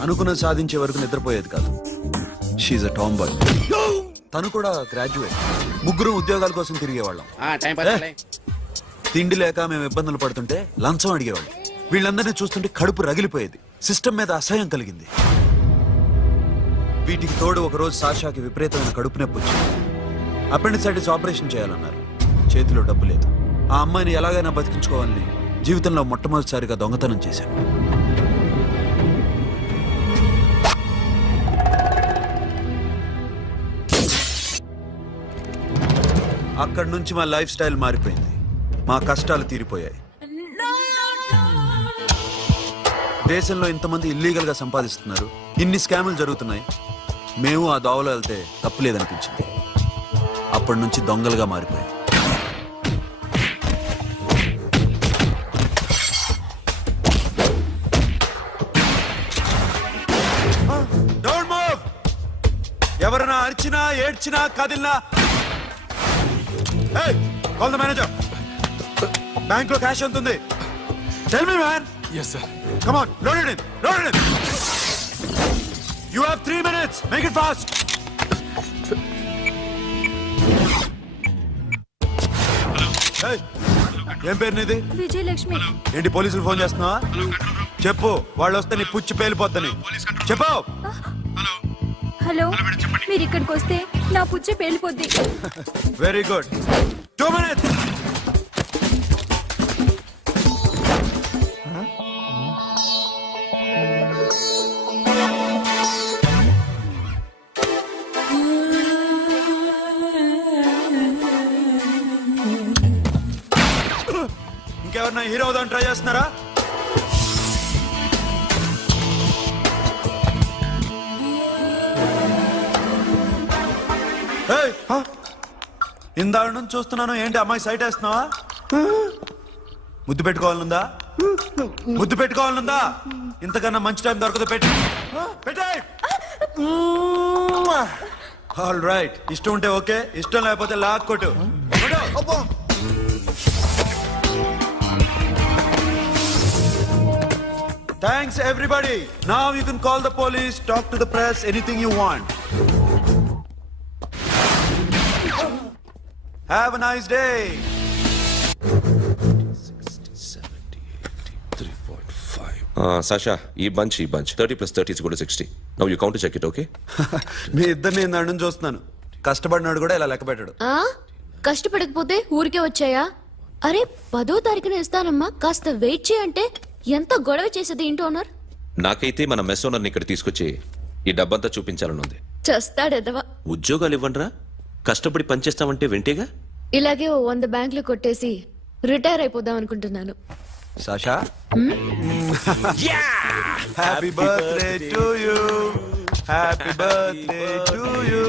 అనుకున్నది సాధించే వరకు నిద్రపోయేది కాదు. She's a tomboy. తను కూడా గ్రాడ్యుయేట్. ముగ్గురు ఉద్యోగాల కోసం తిరిగేవాళ్ళం. తిండి లేక మేము ఇబ్బందులు పడుతుంటే లంచం అడిగేవాళ్ళం. వీళ్ళందరినీ చూస్తుంటే కడుపు రగిలిపోయేది. సిస్టమ్ మీద అసహ్యం కలిగింది. వీటికి తోడు ఒకరోజు సాషాకి విపరీతమైన కడుపు నొప్పి వచ్చింది. అపెండిసైటిస్ ఆపరేషన్ చేయాలన్నారు. చేతిలో డబ్బు లేదు. ఆ అమ్మాయిని ఎలాగైనా బతికించుకోవాలని జీవితంలో మొట్టమొదటిసారిగా దొంగతనం చేశాను. అక్కడి నుంచి మా లైఫ్ స్టైల్ మారిపోయింది. మా కష్టాలు తీరిపోయాయి. దేశంలో ఇంతమంది ఇల్లీగల్ గా సంపాదిస్తున్నారు, ఇన్ని స్కాములు జరుగుతున్నాయి. మేము ఆ దోవలో వెళ్తే తప్పులేదనిపించింది. అప్పటి నుంచి దొంగలుగా మారిపోయాయి. Don't move! ఎవరైనా అరిచినా ఏడ్చినా కదిలినా కాల్ ద మేనేజర్. బ్యాంక్ లో క్యాష్ ఎంత ఉంది? Tell me man. Yes, sir. Come on, load it in. Load it in. You have 3 minutes. Make it fast. Hey, ఏం పేరు నీది? విజయలక్ష్మి. ఏంటి పోలీసులు ఫోన్ చేస్తున్నావా? చెప్పు, వాళ్ళు వస్తే నీ పుచ్చి పేలిపోద్దని చెప్పు. హలో, మీరు ఇక్కడికి వస్తే నా పుచ్చే పేలిపోద్ది. Very good. 2 minutes. ఇంకెవరన్నా హీరో అవుదాం ట్రై చేస్తున్నారా? ఇందాక నుంచి చూస్తున్నాను, ఏంటి అమ్మాయి సైట్ వేస్తున్నావా? ముద్దు పెట్టుకోవాలనుందా? ముద్దు పెట్టుకోవాలనుందా? ఇంతకన్నా మంచి టైం దొరకదు. పెట్టే. ఆల్ రైట్, ఇష్టం ఉంటే ఓకే, ఇష్టం లేకపోతే లాక్ కొట్టు. Thanks everybody. Now you can call the police, talk to the press, anything you want. Have a nice day. 3.5. Sasha, ఈ bunch 30 plus 30 is equal to 60. Now you count to check it, okay? మీ ఇద్దరిని ఇందాక నుంచి చూస్తున్నాను. కష్టపడినాడు కూడా ఇలా లెక్క పెట్టాడు. కష్టపడకపోతే ఊరికే వచ్చాయా? అరే 10వ తారీఖున ఇస్తానమ్మా, కాస్త వెయిట్ చేయంటే ఎంత గొడవ చేసేది ఇంటి ఓనర్. నాకైతే మన మెస్ ఓనర్ని ఇక్కడ తీసుకొచ్చి ఈ డబ్బంతా చూపించాలని ఉంది. చేస్తాడెదవా. ఉద్యోగాలు ఇవ్వండిరా, కష్టపడి పనిచేస్తామంటే వింటేగా. ఇలాగే 100 బ్యాంకులు కొట్టేసి రిటైర్ అయిపోదాం అనుకుంటున్నాను. Sasha? Happy birthday to you. Happy birthday to you.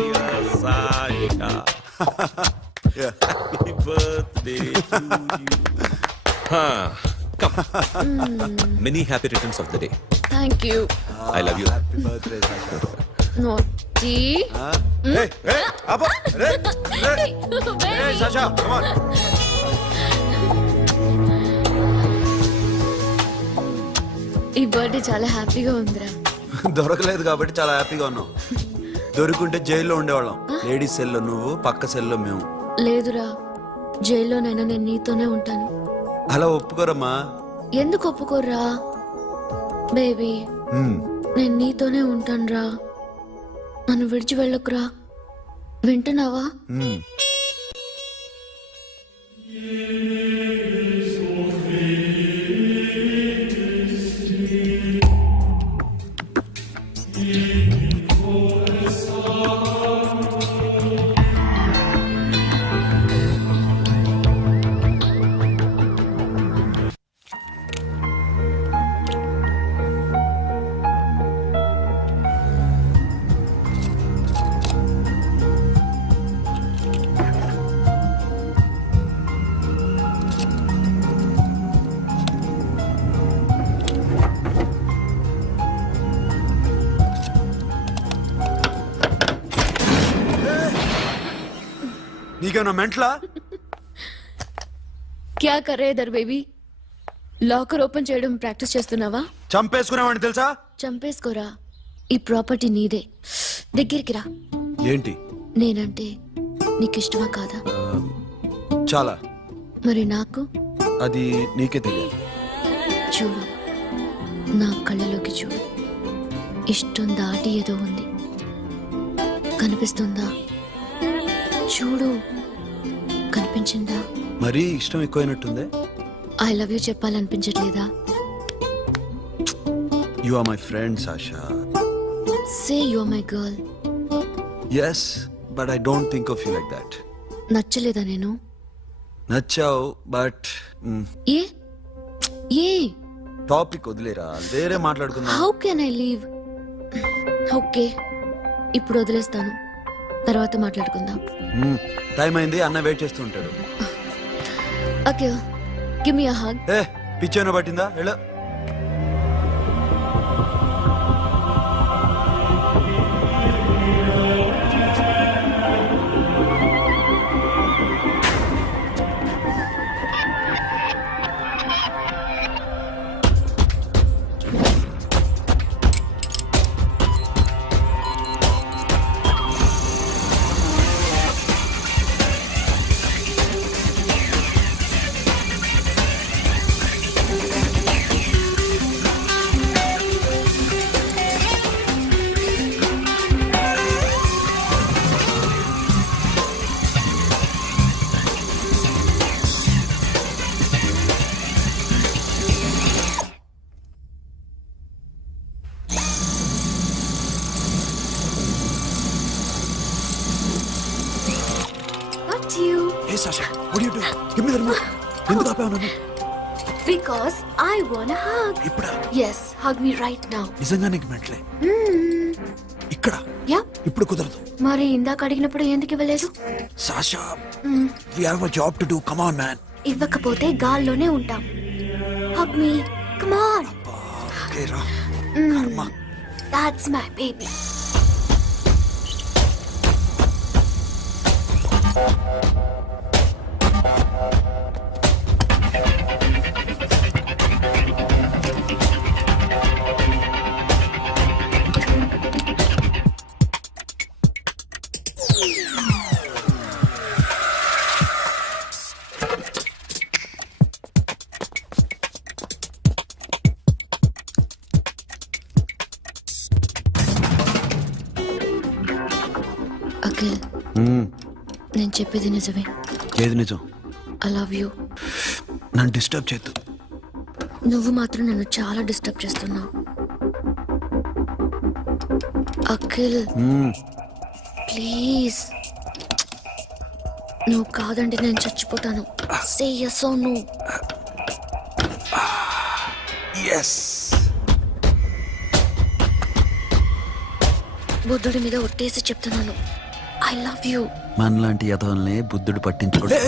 Sasha. Happy birthday to you. Come. Many happy returns of the day. Thank you. I love you. Happy birthday, Sasha. Naughty. Hey, Abba. Hey, Sasha, come on. ఈ birthday చాలా హ్యాపీగా ఉందిరా. దొరకలేదు కాబట్టి చాలా హ్యాపీగా ఉన్నాం. దొరికింటే జైల్లో ఉండేవాళ్ళం. లేడీస్ సెల్లో నువ్వు, పక్క సెల్లో మేము. లేదురా, జైల్లోనైనా నేను నీతోనే ఉంటాను. అలా ఒప్పుకోరమ్మా. ఎందుకు ఒప్పుకోర్రా బేబీ? నేను నీతోనే ఉంటానురా, నన్ను విడిచి వెళ్ళకురా. వింటున్నావా? నీకేమన్నా మెంట్లా? క్యా కర్ రే ఇధర్ బేబీ? లాకర్ ఓపెన్ చేయడం ప్రాక్టీస్ చేస్తున్నావా? చంపేసుకున్నావని తెలుసా? చంపేసుకోరా, ఈ ప్రాపర్టీ నీదే. దగ్గరికి రా. ఏంటి? నేనంటే నీకు ఇష్టమా కాదా? చాలా. మరి నాకు? అది నీకే తెలియాలి. చూడు, నా కళ్ళలోకి చూడు. ఇష్టం దాటి ఏదో ఉంది, కనిపిస్తుందా? చూడు, కనిపించిందా? మరీ ఇష్టం ఎక్కువైనట్టుందే. ఐ లవ్ యూ చెప్పాలనిపించట్లేదా? You are my friend Sasha. Say you are my girl. Yes, but I don't think of you like that. నచ్చలేదా నేను? నచ్చావు బట్ ఏ ఏ టాపిక్ వదిలేరా, వేరే మాట్లాడుకుందాం. How can I leave? Okay, ఇప్పుడు వదిలేస్తాను, తర్వాత మాట్లాడుకుందాం. టైం అయింది, అన్న వెయిట్ చేస్తూ ఉంటాడు. Okay, give me a hug. ఏ పిచ్చేనా పట్టిందా? వెళ్ళు. Not you. Hey Sasha, what are you doing? Give me the remote. ఎందుకు ఆపావు నన్ను? Because I want a hug. ఇప్పుడా? Yes, hug me right now. నిజంగా నీకు మెంటలే? ఇక్కడ Yeah. ఇప్పుడు కుదరదు. మరి ఇందాక అడిగినప్పుడు ఎందుకు ఇవ్వలేదు? Sasha, we have a job to do. Come on man. ఇవ్వకపోతే గాల్లోనే ఉంటాం. Hug me. Come on. Okay రా. కర్మ. That's my baby. అఖిల్, నేను చెప్పేది నిజమే. ఏది నిజం? I love you. నన్ను డిస్టర్బ్ చేయొద్దు. నువ్వు మాత్రం నన్ను చాలా డిస్టర్బ్ చేస్తున్నావు. అఖిల్ ప్లీజ్, నువ్వు కాదంటే నేను చచ్చిపోతాను. సే yes or no. yes. బుద్ధుడి మీద ఒట్టేసి చెప్తున్నాను, ఐ లవ్ యూ. మనలాంటి యథోల్ని బుద్ధుడు పట్టించుకోడు.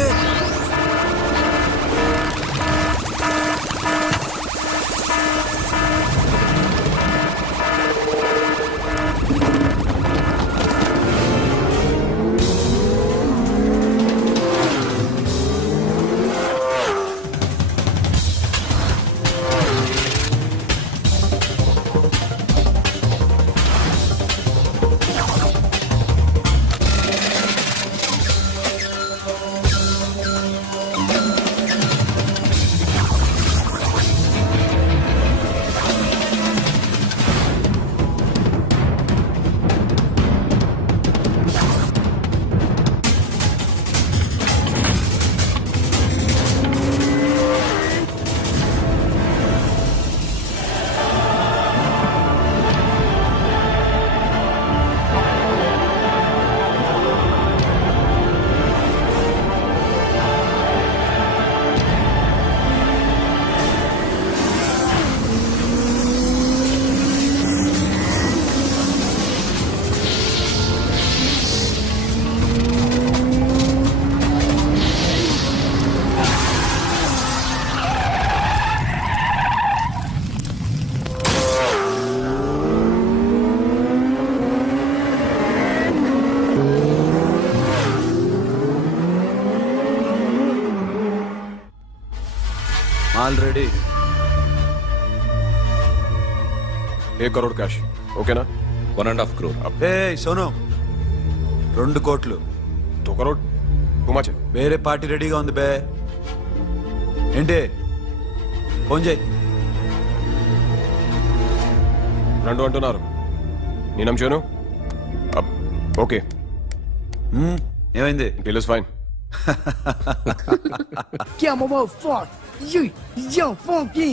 Already 1 crore cash. ఓకేనా? 1.5 crore. ఏ సోను, 2 కోట్లు. 2 crore టూ మచ్. వేరే పార్టీ రెడీగా ఉంది బే. ఏంటి? ఫోన్ చేయి. 2 అంటున్నారు. నేను నమ్మాను. ఓకే. ఏమైంది? Deal is fine. Que é mamão forte. Yo, funky.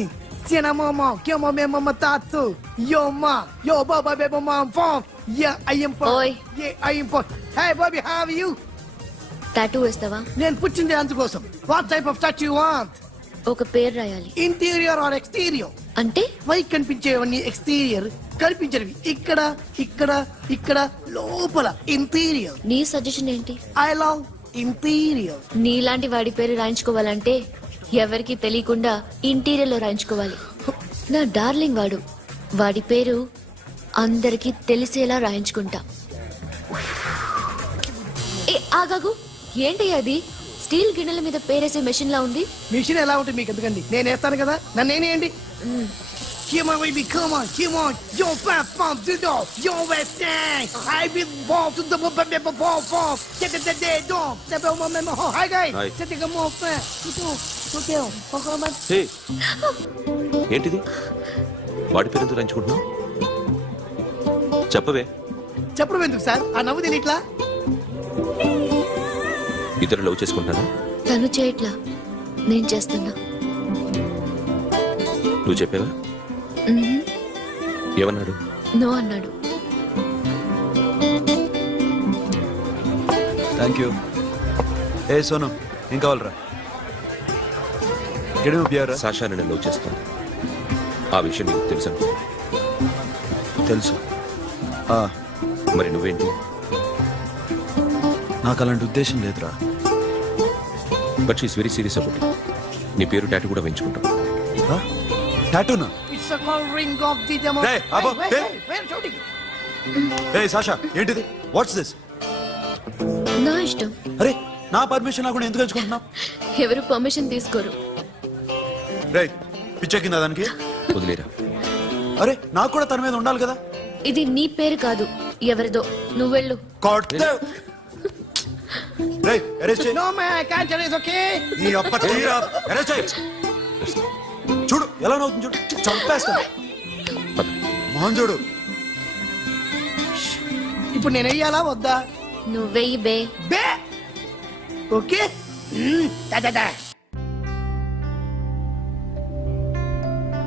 Cena mamão, que é mamão mamão tatu. Yo, ma. Yo, baba, baby, mom, funk. Yeah, I am for. Oi. Yeah, I am for. Hey, Bobby, how are you? Tattoo వేస్తావా? నేను పుచ్చింది అందుకోసం. What type of touch you want? ఒక పేరు రాయాలి. Interior or exterior? అంటే పైకి కనిపించేవన్నీ exterior, కనిపించేవి ఇక్కడ ఇక్కడ ఇక్కడ లోపల ఇంటీరియర్. నీ సజెషన్ ఏంటి? I love interior. నీలాంటి వాడి పేరు రాయించుకోవాలంటే ఎవరికి తెలియకుండా ఇంటీరియర్ లో రాయించుకోవాలి. నా డార్లింగ్ వాడు, వాడి పేరు అందరికి తెలిసేలా రాయించుకుంటా. ఏ ఆగాగు, ఏంటి అది? స్టీల్ గిన్నెల మీద పేరేసే మెషిన్ లా ఉంది. మిషన్ ఎలా ఉంటుంది మీకు ఎందుకండి, నేను వేస్తాను కదా, నన్ను నేనేయండి. Come on, baby, come on, come on. Yo, fast, fast, do do. Yo, West End. I will walk to the ball. Get the dead dog. Hi, guys. Hi. Take a more fast. Okay. హే, ఏంటిది? వాడి పేరు ఎందుకు రంచుకుంటున్నావు? చెప్పవే. చెప్పడం ఎందుకు sir? ఆ నవ్వు తెలియట్లా? ఇద్దరు లవ్ చేసుకుంటాను. తను చేయట్లా, నేను చేస్తున్నా. నువ్వు చెప్పావా? ఏమన్నాడు? నో అన్నాడు. Thank you. ఏ సోను, ఏం కావాలరా? గడి పియారా? సాషా నేను లవ్ చేస్తాను. ఆ విషయం నీకు తెలుసు అనుకో. తెలుసు. మరి నువ్వేంటి? నాకు అలాంటి ఉద్దేశం లేదురా. But she's very serious about it. నీ పేరు టాటూ కూడా వేయించుకుంటాం. టాటూనా? It's a call ring of the demo. Hey, Abba, hey. Wait, shooting. A Sasha, ఏంటిది? What's this? నా ఇష్టం. అరే, నా పర్మిషన్ లేకుండా ఎందుకు ఎంచుకుంటున్నావు? ఎవరు పర్మిషన్ తీసుకోరు. రే, పిచ్చెక్కిందా దానికి? వదిలేరా. అరే, నాకు కూడా తన మీద ఉండాలి కదా. ఇది నీ పేరు కాదు, ఎవరిదో. నువ్వెళ్ళు. రే, అరెస్ట్ చేయి. No, man, I can't tell it's okay. నీ అప్ప తీరా. అరెస్ట్ చేయి. చూడు ఎలా నవ్వుతుంది, చూడు. చంపేస్తా. మోహన్ చూడు. ఇప్పుడు నేను వెయ్యాలా వద్దా? నువ్వెయ్యి బే. బే ఓకే.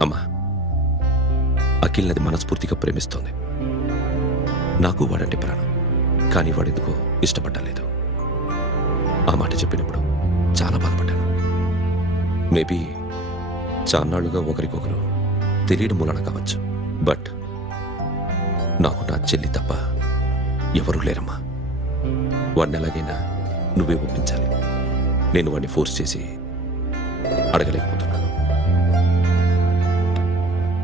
అమ్మా, అఖిల్ నది మనస్ఫూర్తిగా ప్రేమిస్తోంది. నాకు వాడంటే ప్రాణం. కానీ వాడెందుకో ఇష్టపడలేదు. ఆ మాట చెప్పినప్పుడు చాలా బాధపడ్డాను. మేబీ చాన్నాళ్ళుగా ఒకరికొకరు తెలియడం మూలన కావచ్చు. బట్ నాకు నా చెల్లి తప్ప ఎవరూ లేరమ్మా. వాడిని ఎలాగైనా నువ్వే ఒప్పించాలి. నేను వాడిని ఫోర్స్ చేసి అడగలేకపోతున్నాను.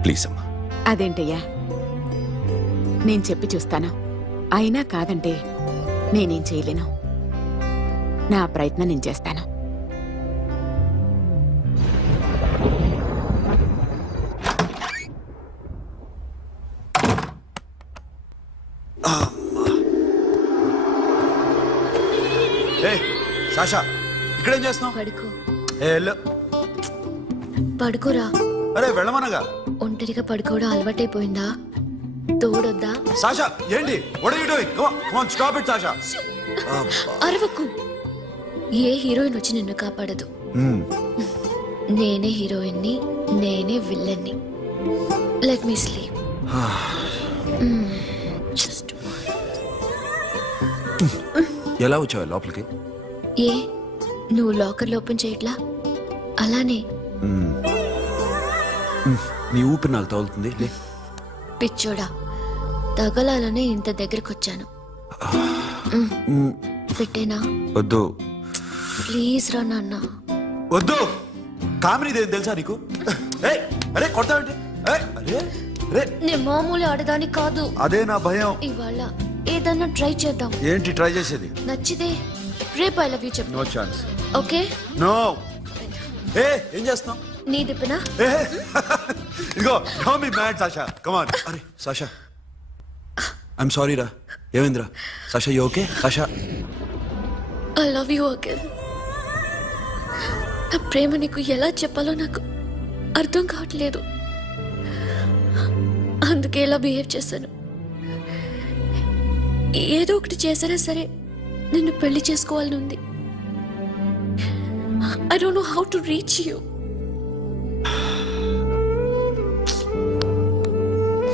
ప్లీజ్ అమ్మా. అదేంటయ్యా, నేను చెప్పి చూస్తాను. అయినా కాదంటే నేనేం చేయలేను. నా ప్రయత్నం నేను చేస్తాను. ఏ సాషా, ఇక్కడేం చేస్తున్నావు? పడుకో. ఏ వెళ్ళు. పడుకోరా. అరే వెళ్ళమనగా. ఒంటరిగా పడుకోవడం అలవాటైపోయిందా? తోడొద్దా? సాషా, ఏంటి? What are you doing? Come on, stop it, Sasha. అరవకు. ఏ హీరోయిన్ వచ్చి నిన్ను కాపాడదు. నేనే హీరోయిన్ని, నేనే విల్లన్ని. Let me sleep. జస్ట్ ఎలా వచ్చావు లోపలికి? ఏ నువ్వు లాకర్ ఓపెన్ చేయట్లా? అలానే. నీ ఊపిరి నాకు తగులుతుంది. పిచ్చోడా, తగలాలనే ఇంత దగ్గరకొచ్చాను. పెట్టేనా? వద్దు. ప్లీజ్ రా నాన్న. వద్దు. కామెడీ తెలుసా నీకు? అరే కొడతావేంటి? నేను మామూలు ఆడదాని కాదు. అదే నా భయం. ఇవాళ ఏదన్నా ట్రై చేద్దాం. ఏంటి ట్రై చేసేది? నచ్చితే రేపు ఐ లవ్ యూ చెప్పు. No chance. ఓకే? నో. ఏం చేస్తున్నావు? నీ దిప్పునా? ఇదిగో, don't be mad Sasha. Come on. అరే సాషా, ఐఎమ్ సారీ రా. ఏమైందిరా? Sasha, you okay? Sasha, I love you again. నా ప్రేమ నీకు ఎలా చెప్పాలో నాకు అర్థం కావట్లేదు. అందుకే ఇలా బిహేవ్ చేశాను. ఏదో ఒకటి చేసినా సరే నిన్ను పెళ్లి చేసుకోవాలని ఉంది. I don't know how to reach you.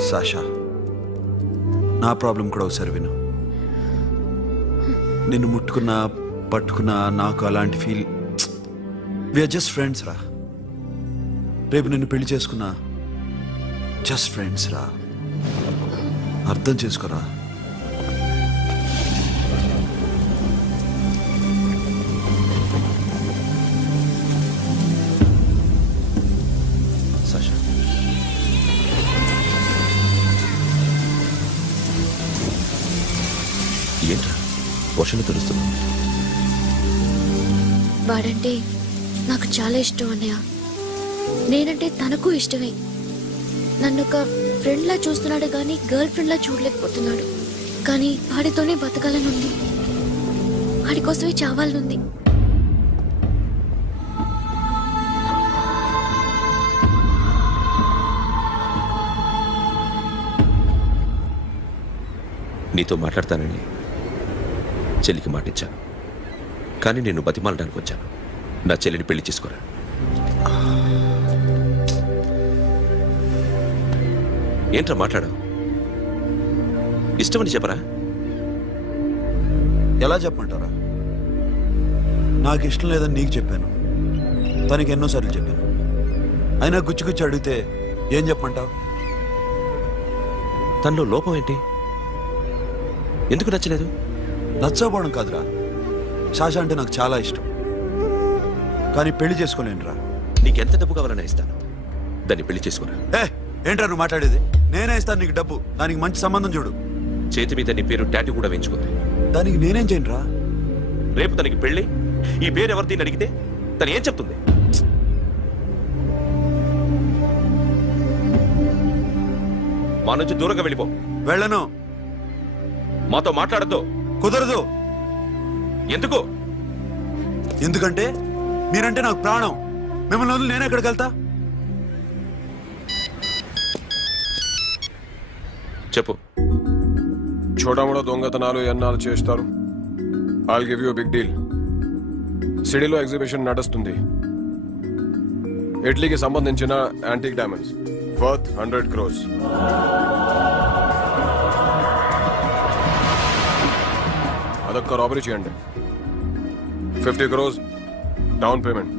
Sasha, నా ప్రాబ్లం కూడా ఒకసారి విను. నిన్ను ముట్టుకున్నా పట్టుకున్నా నాకు అలాంటి ఫీల్. వీఆర్ జస్ట్ ఫ్రెండ్స్ రా. రేపు నిన్ను పెళ్లి చేసుకున్నా జస్ట్ ఫ్రెండ్స్ రా. అర్థం చేసుకోరా. సాషా, ఏంట్రా వర్షంలో తెలుస్తుంది? వాడంటే నాకు చాలా ఇష్టం అన్నయ్య. నేనంటే తనకు ఇష్టమే. నన్ను ఒక ఫ్రెండ్లా చూస్తున్నాడు కానీ గర్ల్ ఫ్రెండ్లా చూడలేకపోతున్నాడు. కానీ వాడితోనే బతకాలనుంది, వాడి కోసమే చావాలనుంది. నీతో మాట్లాడతానని చెల్లికి మాటిచ్చాను, కానీ నేను బతిమాలడానికి వచ్చాను. నా చెల్లిని పెళ్లి చేసుకోరా. ఏంట్రా మాట్లాడావు? ఇష్టమని చెప్పరా? ఎలా చెప్పమంటారా? నాకు ఇష్టం లేదని నీకు చెప్పాను, తనకి ఎన్నోసార్లు చెప్పాను. అయినా గుచ్చి గుచ్చి అడిగితే ఏం చెప్పమంటావు? తనలో లోపం ఏంటి? ఎందుకు నచ్చలేదు? నచ్చకపోవడం కాదురా, శాష అంటే నాకు చాలా ఇష్టం, కానీ పెళ్లి చేసుకోలేనురా. నీకెంత డబ్బు కావాలన్నా ఇస్తాను, దాన్ని పెళ్లి చేసుకోరా. ఏంట్రా నువ్వు మాట్లాడేది? నేనే ఇస్తాను నీకు డబ్బు, దానికి మంచి సంబంధం చూడు. చేతి మీద నీ పేరు టాటూ కూడా వేయించుకుంది. దానికి నేనేం చేయనురా? రేపు తనకి పెళ్ళి ఈ పేరు ఎవరిది అడిగితే తను ఏం చెప్తుంది? మా నుంచి దూరంగా వెళ్ళిపో. వెళ్ళను. మాతో మాట్లాడద్దు. కుదరదు. ఎందుకు? ఎందుకంటే మీరంటే నాకు ప్రాణం. మిమ్మల్ని వదిలి నేను ఎక్కడికి వెళ్తా? చెప్పు. చోటమోటో దొంగతనాలు ఎన్నాళ్ళు చేస్తారు? I'll give you big deal. సిటీలో ఎగ్జిబిషన్ నడుస్తుంది. ఇటలీకి సంబంధించిన యాంటిక్ డైమండ్స్ వర్త్ 100 crores. అదొక్క రాబరీ చేయండి. 50 crores డౌన్ పేమెంట్.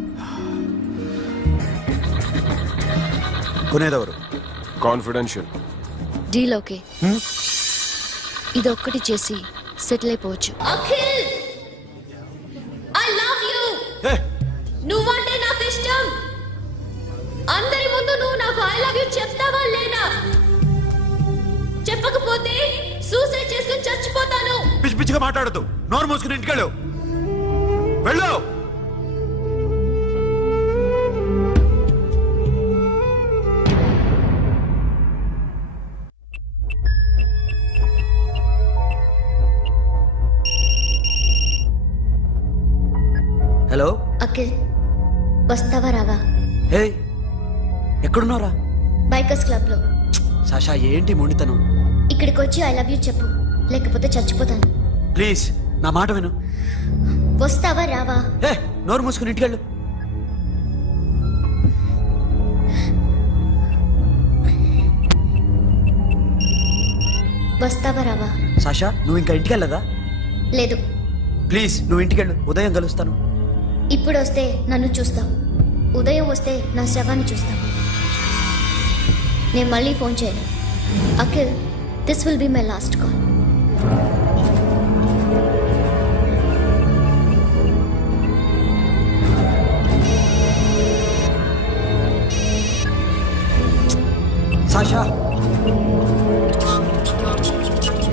కొనేదెవరు? కాన్ఫిడెన్షియల్. Deal okay. ఇదొక్కటి చేసి సెటిల్ అయిపోవచ్చు. Akhil, I love you. నువ్వంటే నాకు ఇష్టం. అందరి ముందు నువ్వు నాకు ఐ లవ్ యు చెప్తావా లేదా? చెప్పకపోతే సూసైడ్ చేసుకుని చచ్చిపోతాను. పిచ్చి పిచ్చిగా మాట్లాడద్దు. నోరు మూసుకుని ఇంటికెళ్ళు. వెళ్ళు. హలో అఖిల్, వస్తావా రావా? హే, ఎక్కడున్నారా? బైకర్స్ క్లబ్ లో. సాషా, ఏంటి మొండితనం? ఇక్కడికి వచ్చి ఐ లవ్ యూ చెప్పు, లేకపోతే చచ్చిపోతాను. ప్లీజ్ నా మాట విను. వస్తావా రావా? హే, నోరు మూసుకుని ఇంటికెళ్ళు. వస్తావా రావా? సాషా, నువ్వు ఇంకా ఇంటికెళ్ళదా? లేదు. ప్లీజ్ నువ్వు ఇంటికెళ్ళు. ఉదయం కలుస్తాను. ఇప్పుడు వస్తే నన్ను చూస్తావు, ఉదయం వస్తే నా శవాన్ని చూస్తావు. నేను మళ్ళీ ఫోన్ చేయను. Akhil, this will be my last call. Sasha,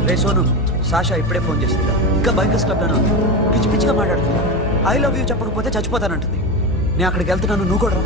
ray Sonu, Sasha ఇప్పుడే ఫోన్ చేస్తుందా? ఇంకా బైకర్స్ క్లబ్ లోనే ఉంది. పిచ్చి పిచ్చిగా మాట్లాడుతుందా? ఐ లవ్ యూ చెప్పకపోతే చచ్చిపోతానంటుంది. నేను అక్కడికి వెళ్తున్నాను, నువ్వు కూడా రా.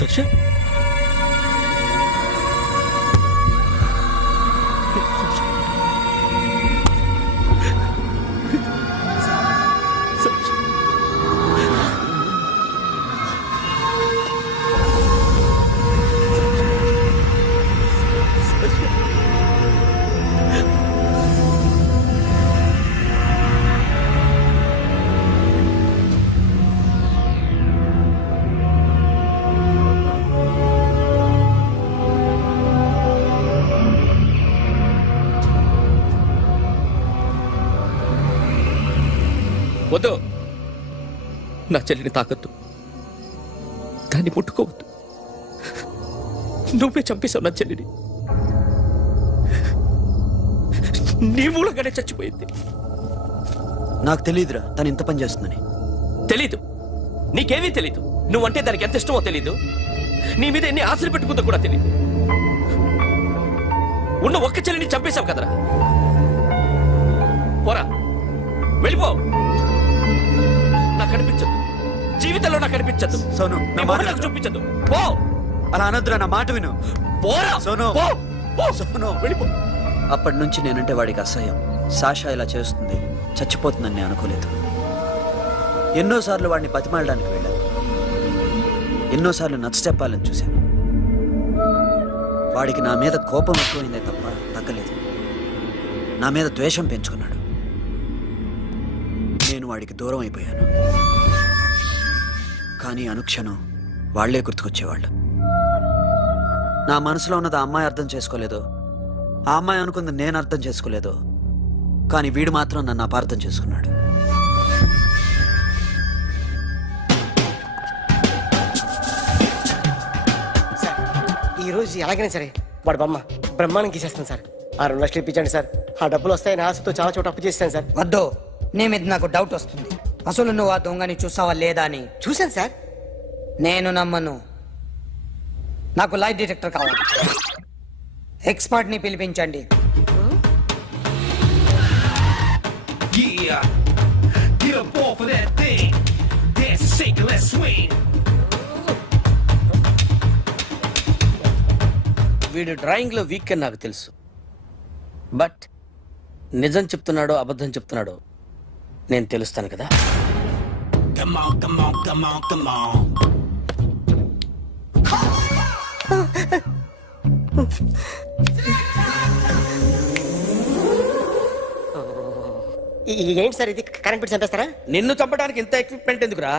సషా వద్దు, నా చెల్లిని తాకద్దు, దాన్ని ముట్టుకోవద్దు. నువ్వే చంపేశావు నా చెల్లిని. నీ మూలంగానే చచ్చిపోయింది. నాకు తెలియదురా తను ఇంత పని చేస్తుందని. తెలీదు, నీకేమీ తెలీదు. నువ్వంటే దానికి ఎంత ఇష్టమో తెలీదు. నీ మీద ఎన్ని ఆశలు పెట్టుకుందో కూడా తెలీదు. ఉన్న ఒక్క చెల్లిని చంపేశావు కదరా. పోరా, వెళ్ళిపో. నాకు కనిపించదు, జీవితంలో నాకు కనిపించదు. సోను, నీ మొహం నాకు చూపించదు. పో. అలా అనొద్దురా, నా మాట విను. పోరా సోను. పో. పో. సోను, వెళ్ళిపో. అప్పటి నుంచి నేనంటే వాడికి అసహ్యం. సాషా ఇలా చేస్తుంది, చచ్చిపోతుందని నేను అనుకోలేదు. ఎన్నోసార్లు వాడిని బతిమాలడానికి వెళ్ళాను, ఎన్నోసార్లు నచ్చచెప్పాలని చూశాను. వాడికి నా మీద కోపం ఎక్కువైందే తప్ప తగ్గలేదు. నా మీద ద్వేషం పెంచుకున్నాడు. నేను వాడికి దూరం అయిపోయాను. కానీ అనుక్షణం వాళ్లే గుర్తుకొచ్చేవాళ్ళు. నా మనసులో ఉన్నది ఆ అమ్మాయి అర్థం చేసుకోలేదో, ఆ అమ్మాయి అనుకుంది నేను అర్థం చేసుకోలేదో, కానీ వీడు మాత్రం నన్ను అపార్థం చేసుకున్నాడు. సార్ ఈ రోజు ఎలాగైనా సరే వాడు బొమ్మ బ్రహ్మాండం గీసేస్తాను సార్. ఆ 2 లక్షలు ఇప్పించండి సార్. ఆ డబ్బులు వస్తాయని ఆశతో చాలా చోట అప్పు చేస్తాను సార్. వద్దు, నీ మీద నాకు డౌట్ వస్తుంది. అసలు నువ్వు ఆ దొంగని చూసావా లేదా అని. చూశాను సార్. నేను నమ్మను. నాకు లైట్ డిటెక్టర్ కావాలి. ఎక్స్పర్ట్ ని పిలిపించండి. వీడు డ్రాయింగ్ లో వీక్ అని నాకు తెలుసు. బట్ నిజం చెప్తున్నాడో అబద్ధం చెప్తున్నాడో నేను తెలుస్తాను కదా. ఏంటి సార్ ఇది? కరెంట్ బిల్ చంపేస్తారా? నిన్ను చంపడానికి ఇంత ఎక్విప్మెంట్ ఎందుకురా?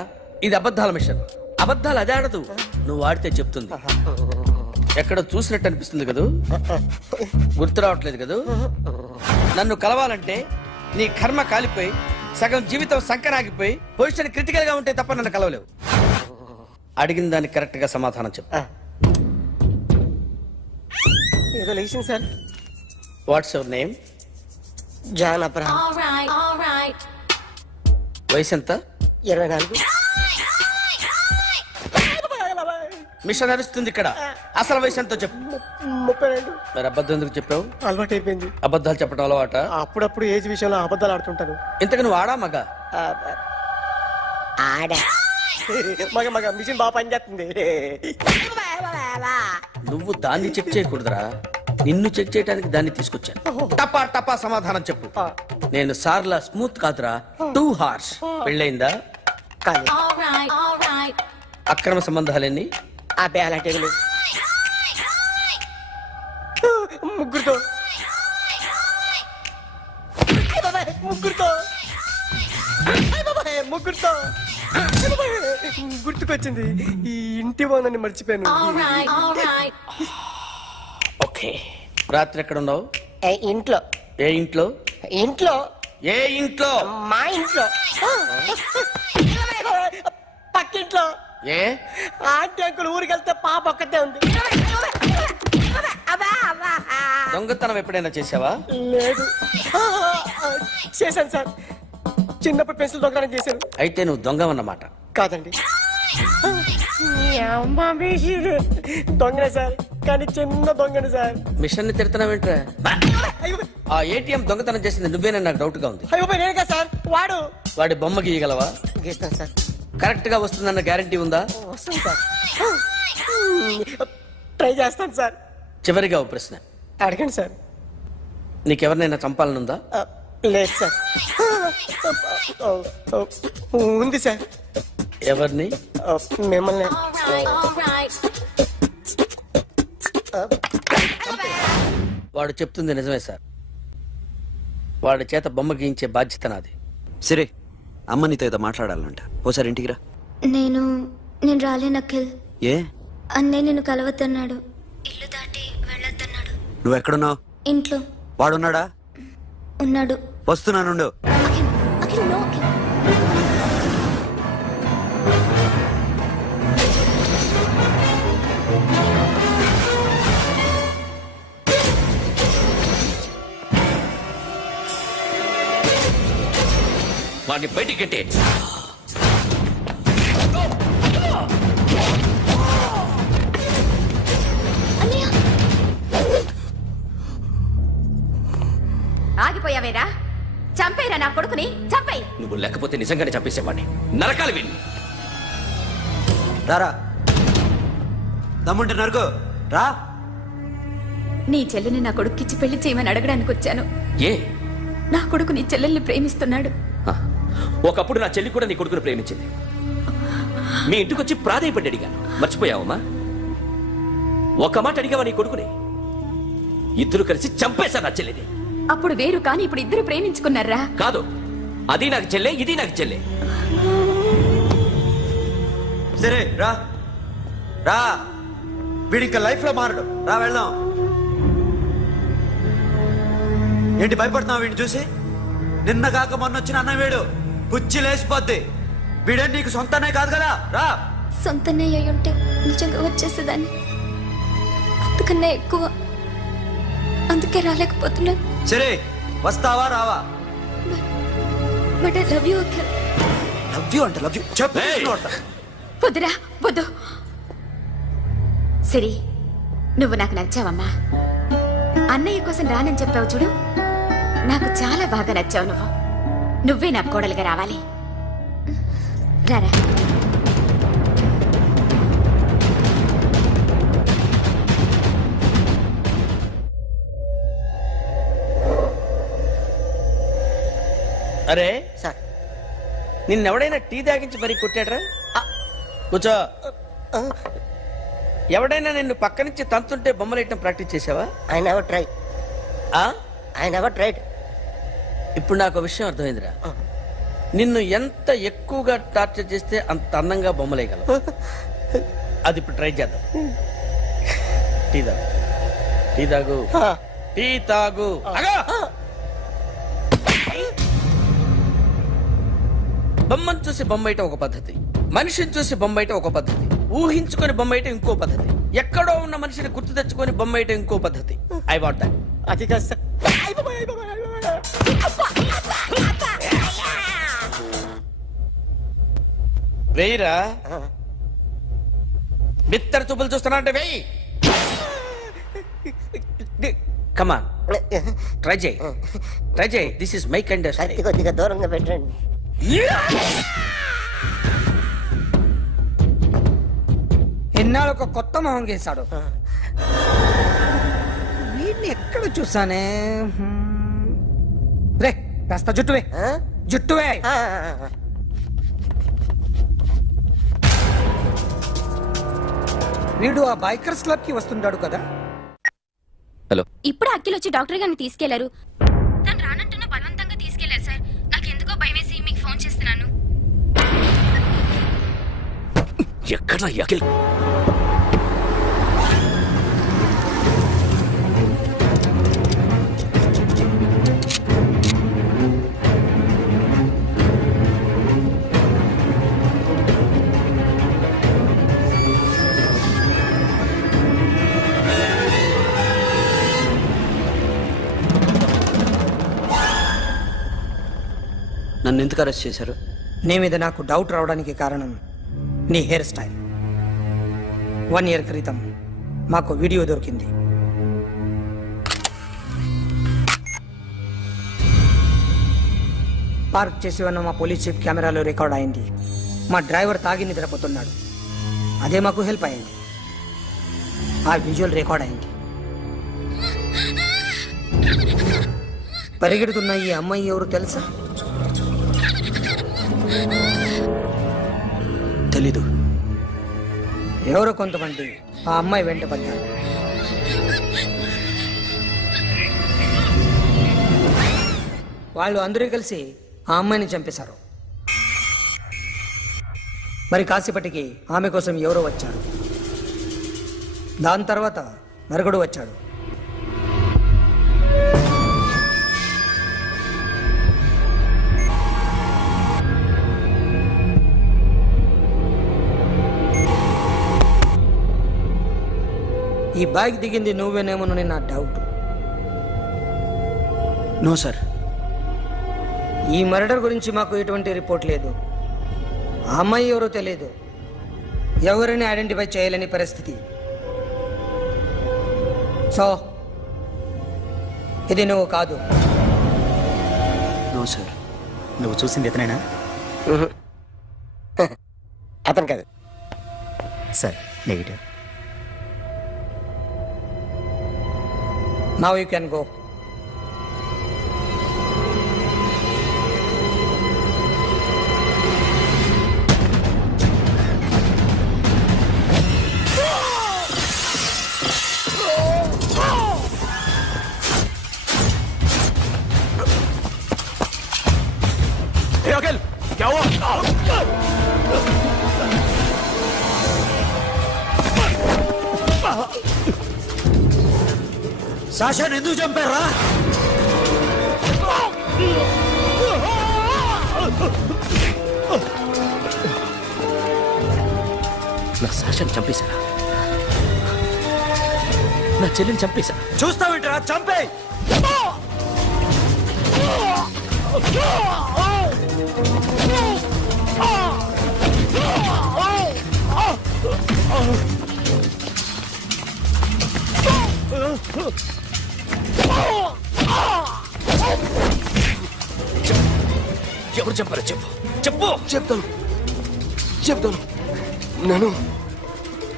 ఇది అబద్ధాల మిషన్. అబద్ధాలు అదే ఆడదు, నువ్వు ఆడితే చెప్తుంది. ఎక్కడ చూసినట్టు అనిపిస్తుంది కదూ, గుర్తు రావట్లేదు కదూ. నన్ను కలవాలంటే నీ కర్మ కాలిపోయి సగం జీవితం సంకరాగిపోయి పొజిషన్ క్రిటికల్ గా ఉంటే తప్ప నన్ను కలవలేవు. అడిగిన దానికి కరెక్ట్ గా సమాధానం చెప్పు. ఏదో లేచింది sir. What's your name? John Abraham. వయసు ఎంత? 24. మిషన్ నడుస్తుంది ఇక్కడ. అసలు వయసు ఎంతో చెప్పు. 32. మరి అబద్ధం ఎందుకు చెప్పావు? అలవాటు అయిపోయింది. అబద్ధాలు చెప్పడం అలవాట? అప్పుడప్పుడు ఏజ్ విషయంలో అబద్ధాలు ఆడుతుంటాను. ఇంతకు నువ్వు ఆడా మగ? ఆడా. మగ మగ మిషన్ బాగా పనిచేస్తుంది. నువ్వు దాన్ని చెక్ చేయకూడదురా, నిన్ను చెక్ చేయడానికి దాన్ని తీసుకొచ్చాను. టపా టపా సమాధానం చెప్పు. నేను సార్లా స్మూత్ కాదురా, టూ హార్ష్. పెళ్ళయిందా? కానీ అక్రమ సంబంధాలన్నీ? అబ్బే అలాంటి ముగ్గురుతో ముగ్గురుతో గుర్తుకొచ్చింది. ఈ ఇంటి బాగుందని మర్చిపోయాను. ఓకే, రాత్రి ఎక్కడ ఉన్నావు? ఇంట్లో. ఏ ఇంట్లో? ఇంట్లో. ఏ ఇంట్లో? మా ఇంట్లో. పక్కింట్లో. ఏ ఆంటీ అంకుల్ ఊరికి వెళ్తే పాప ఒక్కతే ఉంది. దొంగతనం ఎప్పుడైనా చేసావా? లేదు. చేశాను సార్, చిన్నప్పుడు పెన్సిల్ దొంగతనం చేశాను. అయితే నువ్వు దొంగవన్నమాట. కాదండి, దొంగనే సార్, కానీ చిన్న దొంగని సార్. మిషన్ ని తిడుతున్నావేంట్రా? ఆ ఏటీఎం దొంగతనం చేసింది నువ్వేనని నాకు డౌట్ గా ఉంది. అయ్యో నేనే కదా సార్. వాడి బొమ్మ గీయగలవా? గీస్తాను సార్. కరెక్ట్ గా వస్తుందన్న గ్యారంటీ ఉందా? వస్తుంది సార్. ట్రై చేస్తాను సార్. చివరిగా ఓ ప్రశ్న అడగండి సార్. నీకెవరినైనా చంపాలనుందా? లేదు సార్. ఉంది సార్. ఎవరిని? మిమ్మల్ని. వాడు చెప్తుంది నిజమే సార్. వాడి చేత బొమ్మ గీయించే బాధ్యత నాది. సరే, అమ్మ నీతో ఏదో మాట్లాడాలంట. ఓసారి ఇంటికి రా. నేను రాలేను అఖిల్. ఏ? అన్నయ్య నిన్ను కలవద్దన్నాడు. ఇల్లు దాటి వెళ్ళొద్దన్నాడు. నువ్వు ఎక్కడున్నావు? ఇంట్లో వాడున్నాడా? ఉన్నాడు. వస్తున్నానుండు. అఖిల్, అఖిల్, నో అఖిల్. వాడిని బయటికి కట్టే. ఆగిపోయావేరా? చంపేరా నా కొడుకుని, చంపేయ్. నువ్వు లేకపోతే నిజంగానే చంపేసేవాడిని. నరకాలి వీడిని. రారా, దమ్ముంటే నరుకు రా. నీ చెల్లిని నా కొడుక్కిచ్చి పెళ్లి చేయమని అడగడానికి వచ్చాను. ఏ? నా కొడుకు నీ చెల్లెల్ని ప్రేమిస్తున్నాడు. ఒకప్పుడు నా చెల్లి కూడా నీ కొడుకును ప్రేమించింది. మీ ఇంటికి వచ్చి ప్రాధేయపడి అడిగాను. మర్చిపోయావమ్మా? ఒక మాట అడిగావా నీ కొడుకుని? ఇద్దరు కలిసి చంపేశారు నా చెల్లిని. అప్పుడు వేరు, కానీ ఇప్పుడు ఇద్దరు ప్రేమించుకున్నారా? కాదు, అది నాకు చెల్లె, ఇది నాకు చెల్లె. సరే రా రా, వీడి ఇంకా లైఫ్ లో మారడు. రా వెళ్దాం. ఏంటి భయపడుతున్నావు వీడిని చూసి? నిన్న కాక మొన్న వచ్చిన అన్న వీడు పుచ్చి లేసిపోద్ది. వీడే నీకు సొంతనే కాదు కదా. రా. సొంతనే అయి ఉంటే నిజంగా వచ్చేసేదాన్ని. అంతకన్నా ఎక్కువ, అందుకే రాలేకపోతున్నా. సరే, వస్తావా రావా? But I love you Akhil. Love you అంటే లవ్ యూ చెప్పు. వద్దురా, వద్దు. సిరి, నువ్వు నాకు నచ్చావమ్మా. అన్నయ్య కోసం రానని చెప్పావు చూడు, నాకు చాలా బాగా నచ్చావు నువ్వు. నువ్వే నా కోడలుగా రావాలి. రారా. అరే సార్, నిన్నెవడైనా టీ తాగించి మరీ కొట్టాడ్రా? కూర్చో. ఎవడైనా నిన్ను పక్క నుంచి తంతుంటే బొమ్మలేయటం ప్రాక్టీస్ చేసావా? I never try. I never tried. ఇప్పుడు నాకు విషయం అర్థమైందిరా. నిన్ను ఎంత ఎక్కువగా టార్చర్ చేస్తే అంత అందంగా బొమ్మలేయగలవు. అది ఇప్పుడు ట్రై చేద్దాం. టీ తాగు, టీ తాగు, టీ తాగు. బొమ్మను చూసి బొమ్మేయటం ఒక పద్ధతి, మనిషిని చూసి బొమ్మేయటం ఒక పద్ధతి, ఊహించుకొని బొమ్మేయటం ఇంకో పద్ధతి, ఎక్కడో ఉన్న మనిషిని గుర్తు తెచ్చుకొని బొమ్మేయటం ఇంకో పద్ధతి. I want that. అది కాదు సార్. వెయ్యిరా. బిత్తర చూపులు చూస్తున్నా అంటే వెయ్యి. కమాన్, ట్రై చేయి, ట్రై చేయి. This is my kind of style. కొద్దిగా దూరంగా పెట్టండి. ఎన్నాళ్ళు ఒక కొత్త మొహం గీశాడు. వీడిని ఎక్కడ చూసానే? రే, కాస్త జుట్టువే, జుట్టువే. వీడు ఆ బైకర్స్ క్లబ్ కి వస్తుంటాడు కదా. హలో. ఇప్పుడు అఖిల్ వచ్చి డాక్టర్ గారిని తీసుకెళ్లారు. తను రానంటున్న బలవంతంగా తీసుకెళ్లారు సార్. నాకు ఎందుకో భయం వేసి మీకు ఫోన్ చేస్తున్నాను. ఎక్కడ అఖిల్? నన్ను ఎందుకు అరెస్ట్ చేశారు? నీ మీద నాకు డౌట్ రావడానికి కారణం నీ హెయిర్ స్టైల్. 1 year క్రితం మాకు వీడియో దొరికింది. పార్క్ చేసి ఉన్న మా పోలీస్ జీప్ కెమెరాలో రికార్డ్ అయింది. మా డ్రైవర్ తాగి నిద్రపోతున్నాడు. అదే మాకు హెల్ప్ అయింది. ఆ విజువల్ రికార్డ్ అయింది. పరిగెడుతున్న ఈ అమ్మాయి ఎవరు తెలుసా? తెలీదు. ఎవరో కొంతమంది ఆ అమ్మాయి వెంట పడ్డారు. వాళ్ళు అందరూ కలిసి ఆ అమ్మాయిని చంపేశారు. మరి కాసేపటికి ఆమె కోసం ఎవరో వచ్చారు. దాని తర్వాత నరకుడు వచ్చాడు. ఈ బ్యాగ్ దిగింది నువ్వేనేమోనని నా డౌట్. No sir. ఈ మర్డర్ గురించి మాకు ఎటువంటి రిపోర్ట్ లేదు. ఆ అమ్మాయి ఎవరో తెలియదు. ఎవరిని ఐడెంటిఫై చేయలేని పరిస్థితి. సో ఇది నువ్వు కాదు. No sir. నువ్వు చూసింది ఇతనేనా? అతను కాదు sir. Negative. Now you can go. क्या हुआ? సాషా ఎందుకు చంపారా? నా సాషాని చంపేశారా? నా చెల్లిని చంపేశారా? చూస్తావేంట్రా? చంపే. ఎవరు చంపారో చెప్పు. చెప్పు. చెప్తాను. నేను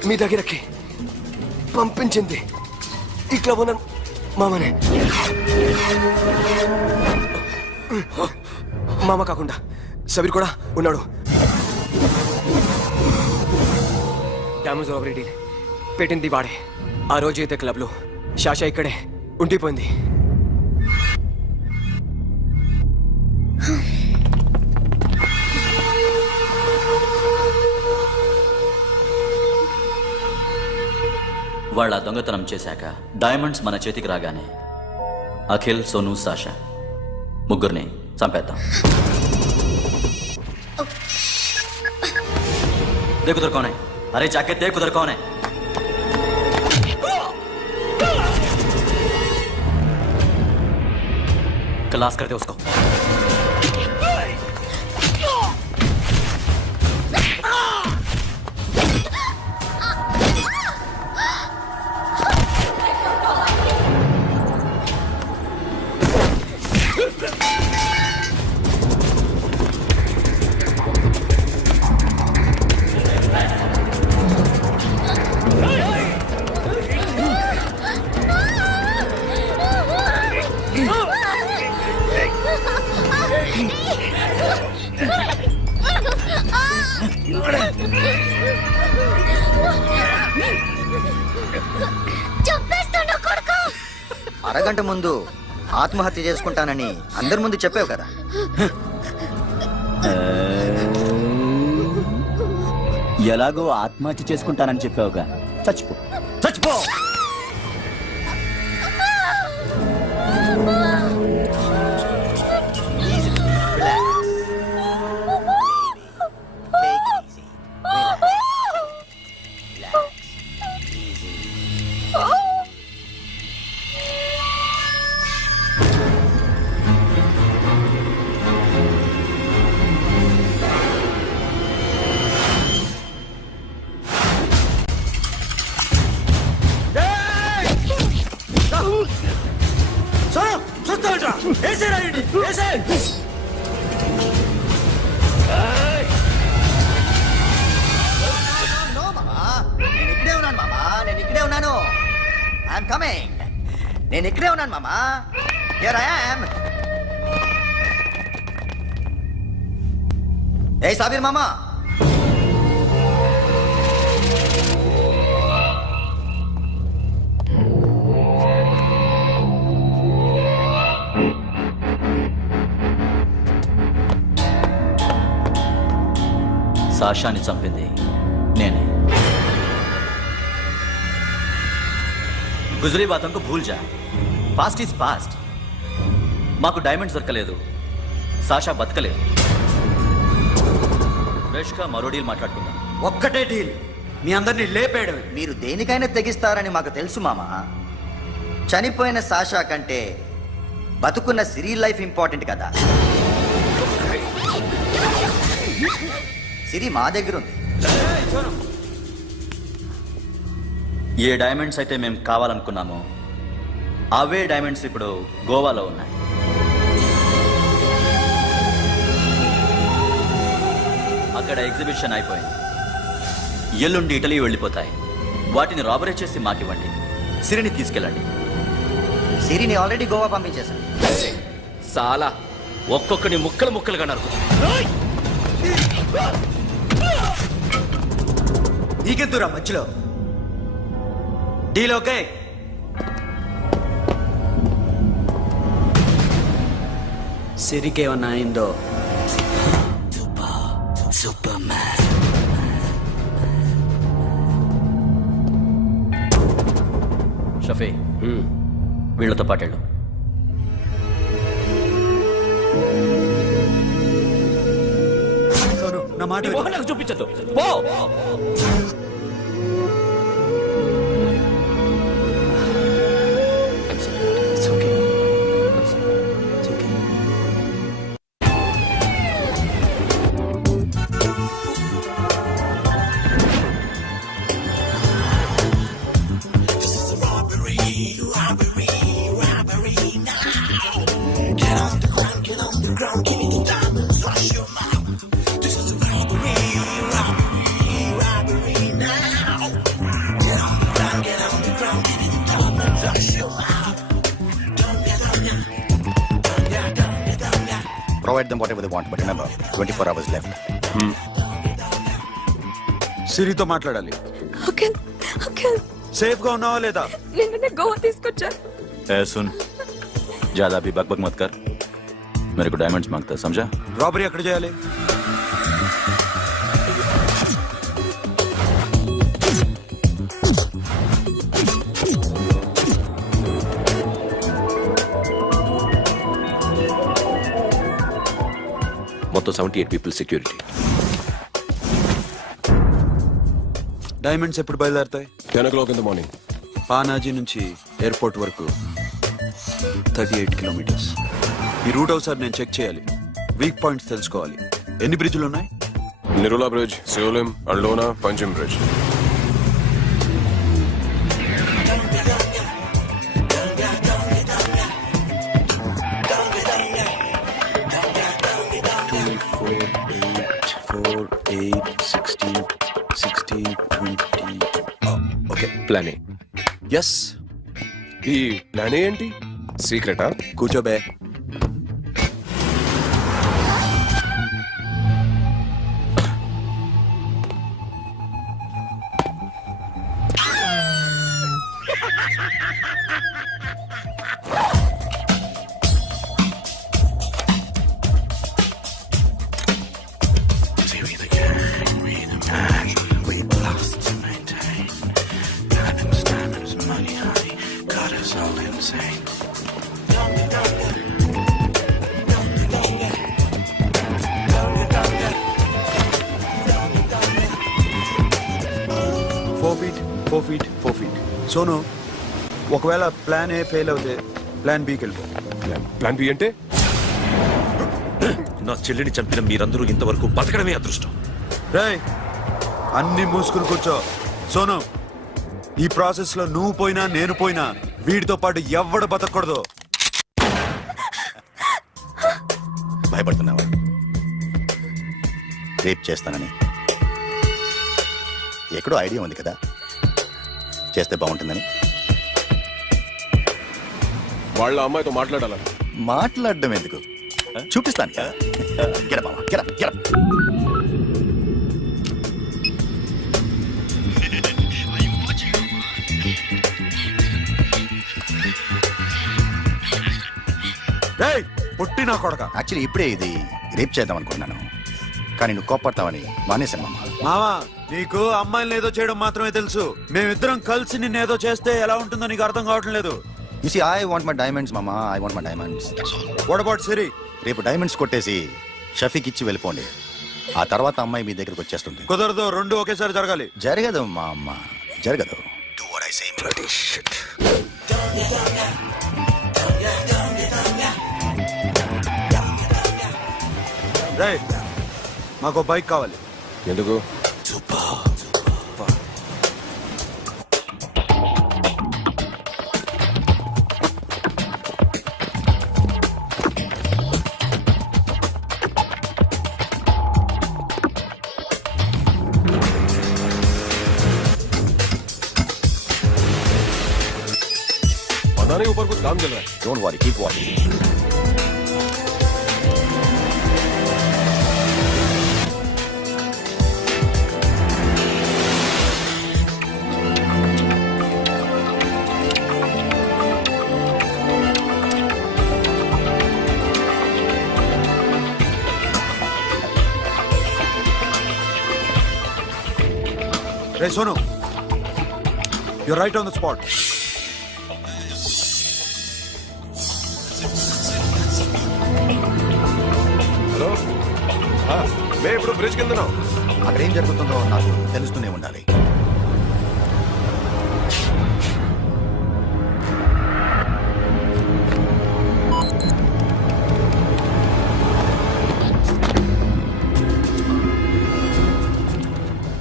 మీ దగ్గరకి పంపించింది ఇట్లా ఉన్న మామనే. మామ కాకుండా సబీర్ కూడా ఉన్నాడు. డ్యామేజ్ ఒకటి పెట్టింది వాడే. ఆ రోజు అయితే క్లబ్లో శాషా ఇక్కడే ఉండిపోయింది. వాళ్ళ దొంగతనం చేశాక డైమండ్స్ మన చేతికి రాగానే అఖిల్, సోను, సాషా ముగ్గురిని చంపేద్దాం. देख उधर कौन है? अरे जाके देख उधर कौन है? क्लास कर दे उसको. అరగంట ముందు ఆత్మహత్య చేసుకుంటానని అందరి ముందు చెప్పావు కదా. ఎలాగో ఆత్మహత్య చేసుకుంటానని చెప్పావుగా, చచ్చిపో. నేను ఇక్కడే ఉన్నాను మామా. Here I am. ఏ సాబీర్ మామా, సాషాని చంపింది నేనే. గుజరీ బాతంకు భూల్ జా, పాస్ట్ ఈజ్ పాస్ట్. మాకు డైమండ్స్ దొరకలేదు, సాషా బతకలేదు. ఫ్రెష్గా మరో డీల్ మాట్లాడుకుందాం. ఒక్కటే డీల్, మీ అందరినీ లేపేయడం. మీరు దేనికైనా తెగిస్తారని మాకు తెలుసు మామా. చనిపోయిన సాషా కంటే బతుకున్న సిరి లైఫ్ ఇంపార్టెంట్ కదా. సిరి మా దగ్గర ఉంది. ఏ డైమండ్స్ అయితే మేము కావాలనుకున్నామో అవే డైమండ్స్ ఇప్పుడు గోవాలో ఉన్నాయి. అక్కడ ఎగ్జిబిషన్ అయిపోయింది. ఎల్లుండి ఇటలీ వెళ్ళిపోతాయి. వాటిని రాబరీ చేసి మాకివ్వండి. సిరిని తీసుకెళ్ళండి. సిరిని ఆల్రెడీ గోవా పంపించేశాను. చాలా ఒక్కొక్కని ముక్కలు ముక్కలుగా నరుకు. నీకెందురా మధ్యలో? Deal okay? సిరికేమన్నా అయిందో? షఫీ, వీళ్ళతో పాటెళ్ళు. నా మాట నాకు చూపించద్దు పో. Provide them whatever they want, but remember, 24 hours left. సిరితో మాట్లాడాలి. సేఫ్ గా ఉన్నావా లేదా? నిన్ననే గోవా తీసుకొచ్చారు. ए सुन, ज्यादा भी बकबक मत कर. मेरे को डायमंड्स मांगता है, समझा? రాబరీ ఎక్కడ చేయాలి? మొత్తం 78 పీపుల్ సెక్యూరిటీ. డైమండ్స్ ఎప్పుడు బయలుదేరుతాయి? 10 o'clock in the morning. Panaji నుంచి ఎయిర్పోర్ట్ వరకు 38 కిలోమీటర్స్. ఈ రూట్ ఒకసారి నేను చెక్ చేయాలి. వీక్ పాయింట్స్ తెలుసుకోవాలి. ఎన్ని బ్రిడ్జ్లు ఉన్నాయి? Nirula Bridge, Seolim, Aldona, Panjim Bridge. Okay, plan A. Yes. ఈ ప్లాన్ ఏంటి? సీక్రెటా? కూర్చోబే. సోను, ఒకవేళ ప్లాన్ ఏ ఫెయిల్ అవుతే ప్లాన్ బికి వెళ్ళిపో. ప్లాన్ బి అంటే? నా చెల్లిని చంపిన మీరందరూ ఇంతవరకు బతకడమే అదృష్టం. రేయ్, అన్ని మూసుకుని కూర్చో. సోను, ఈ ప్రాసెస్ లో నువ్వు పోయినా నేను పోయినా వీడితో పాటు ఎవ్వడు బతకూడదు. భయపడుతున్నావా? రేప్ చేస్తానని ఎక్కడో ఐడియా ఉంది కదా, చేస్తే బాగుంటుందని. వాళ్ళ అమ్మాయితో మాట్లాడాలని. మాట్లాడడం ఎందుకు, చూపిస్తాను. Get up, మామ. Get up, get up. పుట్టి నా కొడక. యాక్చువల్లీ ఇప్పుడే ఇది రేప్ చేద్దాం అనుకున్నాను, కానీ నువ్వు కోపడతావని మానేశాను మామ. మావా, నీకు అమ్మాయిని ఏదో చేయడం మాత్రమే తెలుసు. మేమిద్దరం కలిసి నిన్నేదో చేస్తే ఎలా ఉంటుందో నీకు అర్థం కావటం లేదు. You see, I want my diamonds, mama. I want my diamonds. What about Siri? రేపు డైమండ్స్ కొట్టేసి షఫీక్ ఇచ్చి వెళ్ళిపోండి. ఆ తర్వాత అమ్మాయి మీ దగ్గరకు వచ్చేస్తుంది. కుదరదు, రెండు ఒకేసారి జరగాలి. జరగదు మా అమ్మ, జరగదు. Do what I say. Bloody shit. రేయ్, మాకు బైక్ కావాలి. ఎందుకు? पता नहीं ऊपर कुछ काम चल रहा है. Don't worry, keep watching. Hey, Sonu. You're right on the spot. Hello, మే ఇప్పుడు బ్రిడ్జ్ కింద అక్కడ ఏం జరుగుతుందో నాకు తెలుస్తూనే ఉండాలి.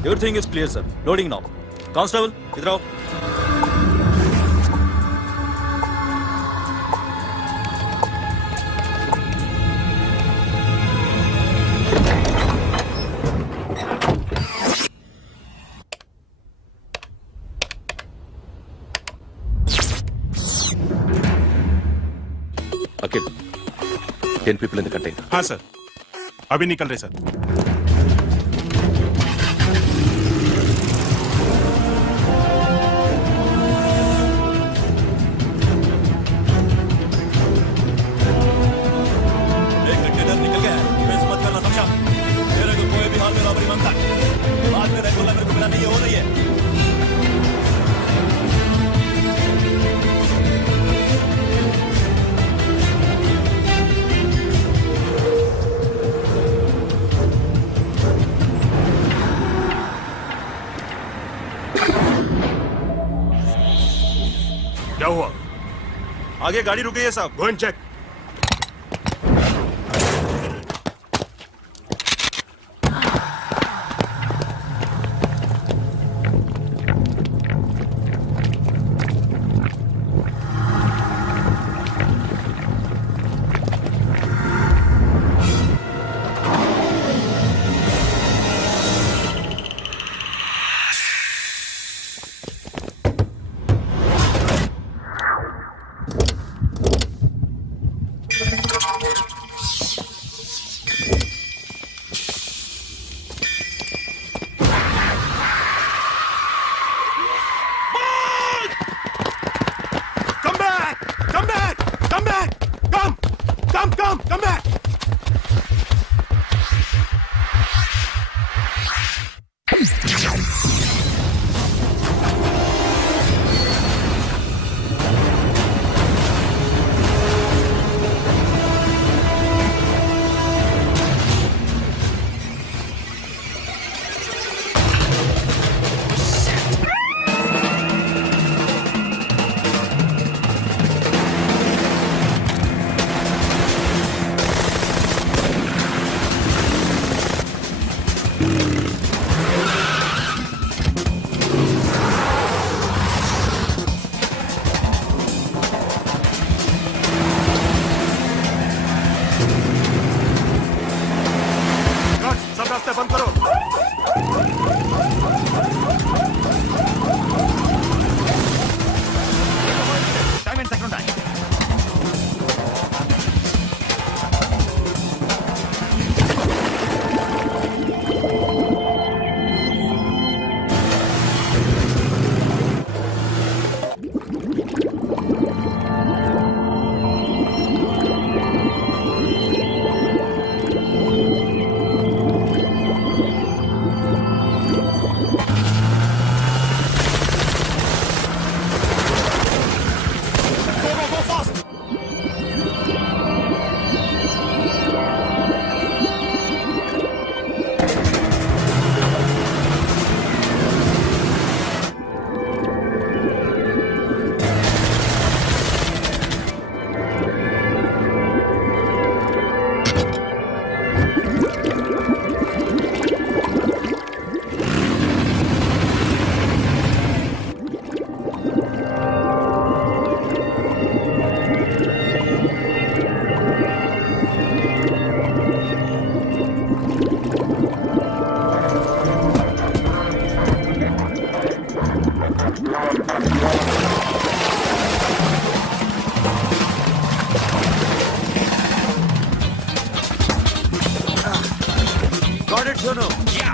Everything is clear, sir. Loading now. Constable, idhar aao. Akhil, 10 people in the container. हाँ सर, अभी निकल रहे सर. एक कंटेनर निकल गया है. मिस मत करना समझा. मेरे को कोई भी हाल में रॉबरी मांगता है. बाद में रेगुलर मेरे को मिला नहीं हो रही है. क्या हुआ? आगे गाड़ी रुक गई है साहब. Go and check. Come back! सब रास्ते बंद करो. Diamonds ఎక్కడ ఉన్నాయి? Got it, Sonu. Yeah.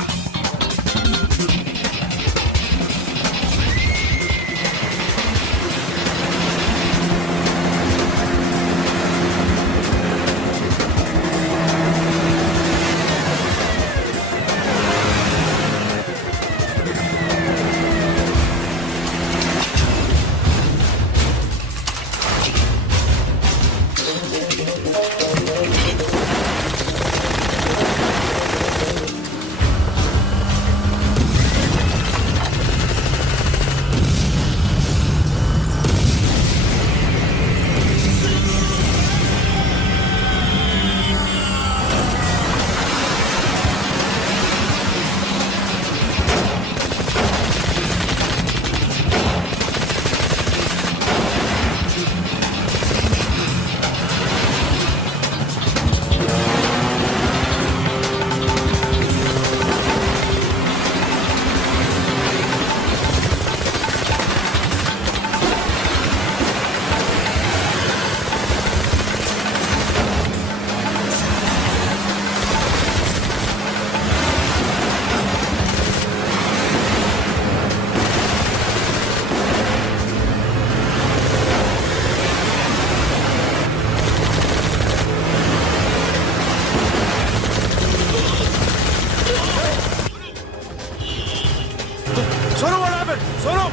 Sonu, what happened? Sonu!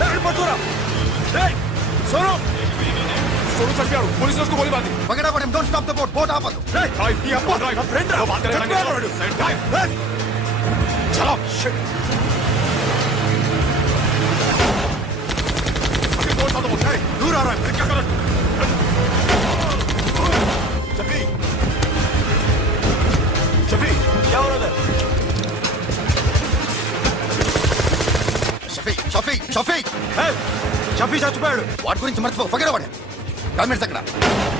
Hey, Madhura! Hey! Sonu! Sonu చంపాడు. పోలీసులకు గోలీ బాది. Forget about him. Don't stop the boat. Boat ఆపదు. Hey! ఈ అబ్బా డ్రైవ్. ఫ్రెండ్ రా. బాత్ కరేంగే. డ్రైవ్. Hey! చలో. Shit. అక్కడ बोट साथ बोट. Hey! दूर आ रहा है. क्या कर रहा है? शफी! शफी! क्या हो रहा है? షఫీ Hey! షఫీ చచ్చిపోయాడు. వాడి గురించి మర్చిపో ఫగడ వాడే డాక్యుమెంట్స్ అక్కడ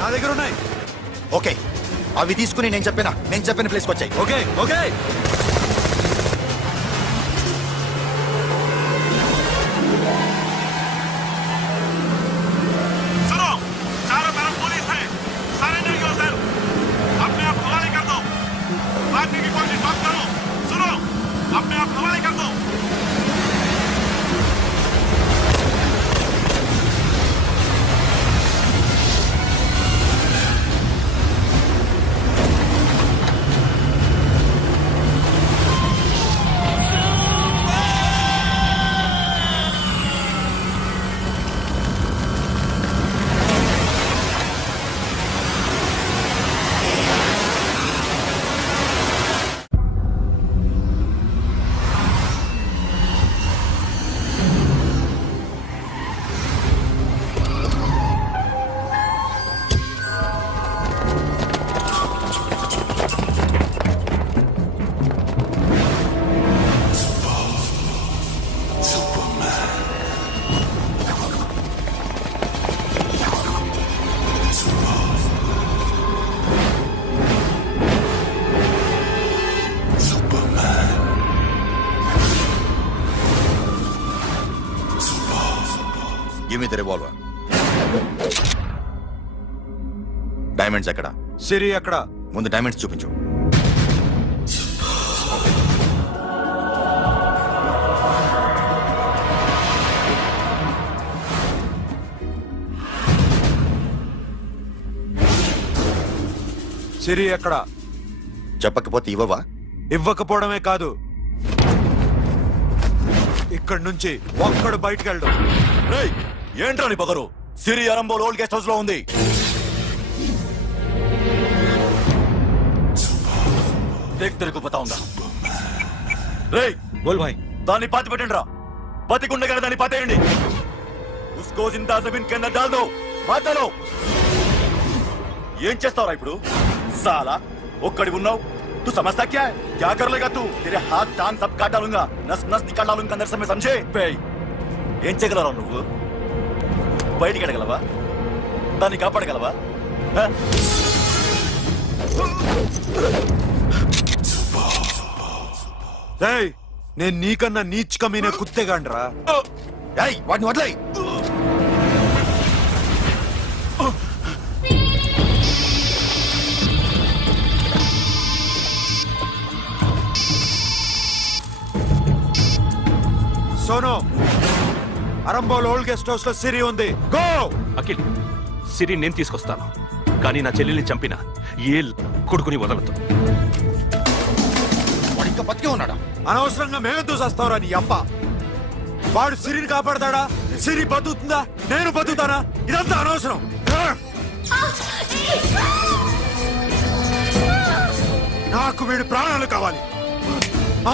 నా దగ్గర ఉన్నాయి. ఓకే అవి తీసుకుని నేను చెప్పిన ప్లేస్కి వచ్చాయి. ఓకే ఓకే सुनो चारों तरफ पुलिस है सरेंडर योरसेल्फ अपने आप हवाले कर दो भागने की कोशिश मत करो सुनो अपने आप हवाले कर दो give me the revolver. Diamonds ఎక్కడ? సిరి ఎక్కడ? ముందు డైమండ్స్ చూపించు. సిరి ఎక్కడ? చెప్పకపోతే ఇవ్వవా? ఇవ్వకపోవడమే కాదు ఇక్కడి నుంచి ఒక్కడు బయటికి వెళ్ళడు. ఏంట్రా నీ పగరు? సిరి అరంబోల్ ఓల్డ్ గెస్ట్ హౌస్ లో ఉంది. దేక్ తెరకు పతా ఉందా? రేయ్ బోల్ భాయ్. దాన్ని పాతి పెట్టండి రా. బతికుండగానే దాన్ని పాతేయండి. ఉస్కో జిందా జమీన్ కే అందర్ డాల్ దో. మాతలో ఏం చేస్తావురా ఇప్పుడు? సాలా ఒక్కడి ఉన్నావు. तू समझता क्या है? क्या कर लेगा तू? तेरे हाथ टांग सब काट डालूंगा, नस नस निकाल डालूंगा अंदर से, मैं समझे? ఏం చేయగలరా నువ్వు? బయటికి ఎడగలవా? దాన్ని కాపాడగలవా? నేను నీకన్నా నీచ్ కమీనే కుత్తేగాండ్రా. వాడిని వదిలేయ్. Sonu Arambol old guest house లో సిరి ఉంది. గో. అఖిల్ సిరి నేను తీసుకొస్తాను, కానీ నా చెల్లెల్ని చంపిన ఏ కొడుకుని వదలదు. వాడు ఇంకా బతికే ఉన్నాడా? అనవసరంగా మేమెందుకు చేస్తావురా నీ అప్ప? వాడు సిరిని కాపాడతాడా? సిరి బతుకుతుందా? నేను బతుకుతానా? ఇదంతా అనవసరం. నాకు వీడి ప్రాణాలు కావాలి.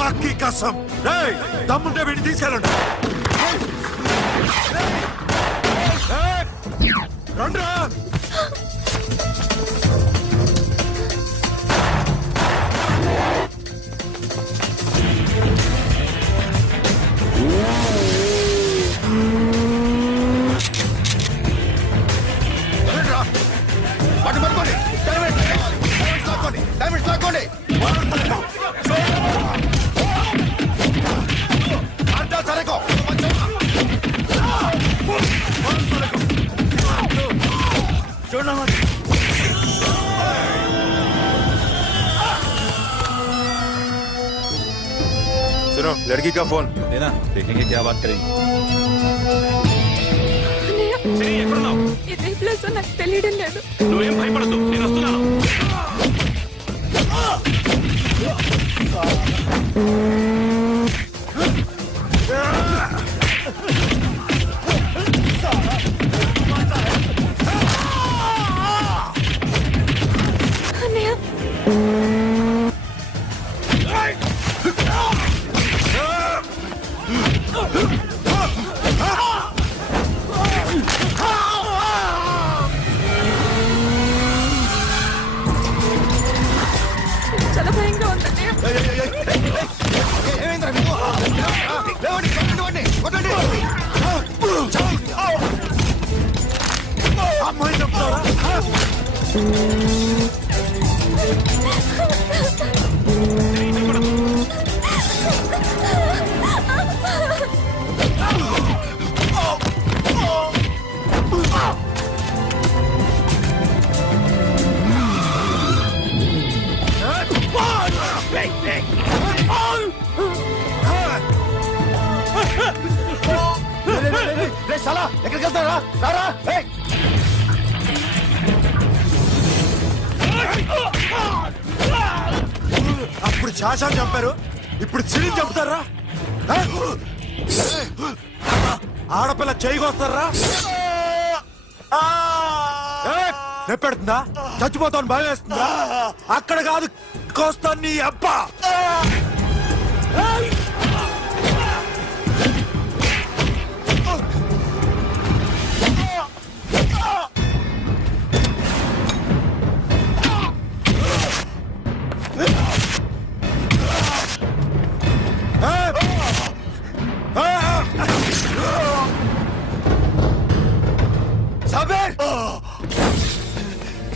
ఆకి కసం. రేయ్, దమ్ముంటే వీడిని తీసుకెళ్ళండి. రండ్రా. सुनो लड़की का फोन देना, देखेंगे क्या बात करेंगे. ఇదే ప్లేస్ నాకు తెలియడం లేదు. నువ్వేం భయపడద్దు, నేను వస్తున్నాను. చాలా భయంగా ఉందండి. అమ్మాయి చెప్తారా? ఎక్కడికి వెళ్తారా? రారా. అప్పుడు శాసాన్ని చంపారు, ఇప్పుడు సిరిని చంపుతారా? ఆడపిల్ల చేయకొస్తారా? నెప్పెడుతుందా? చచ్చిపోతాను భయం వేస్తుందా? అక్కడ కాదు, కోస్తాను నీ అబ్బా.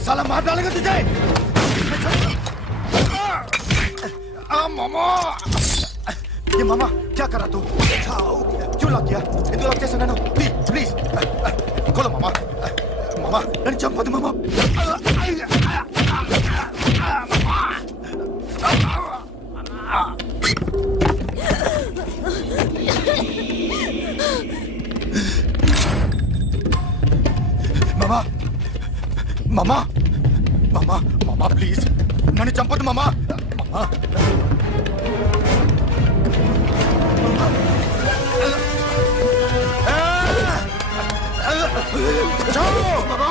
साला मार डालेगा तुझे. मामा, ये मामा क्या कर रहा तू? क्यों लग गया? इधर लग जैसा नैनो. प्लीज प्लीज खोलो मामा. मामा nano Champa they mama. Mama mama mama mama please नन्नु चंपొద్దు मामा. मामा जाओ मामा.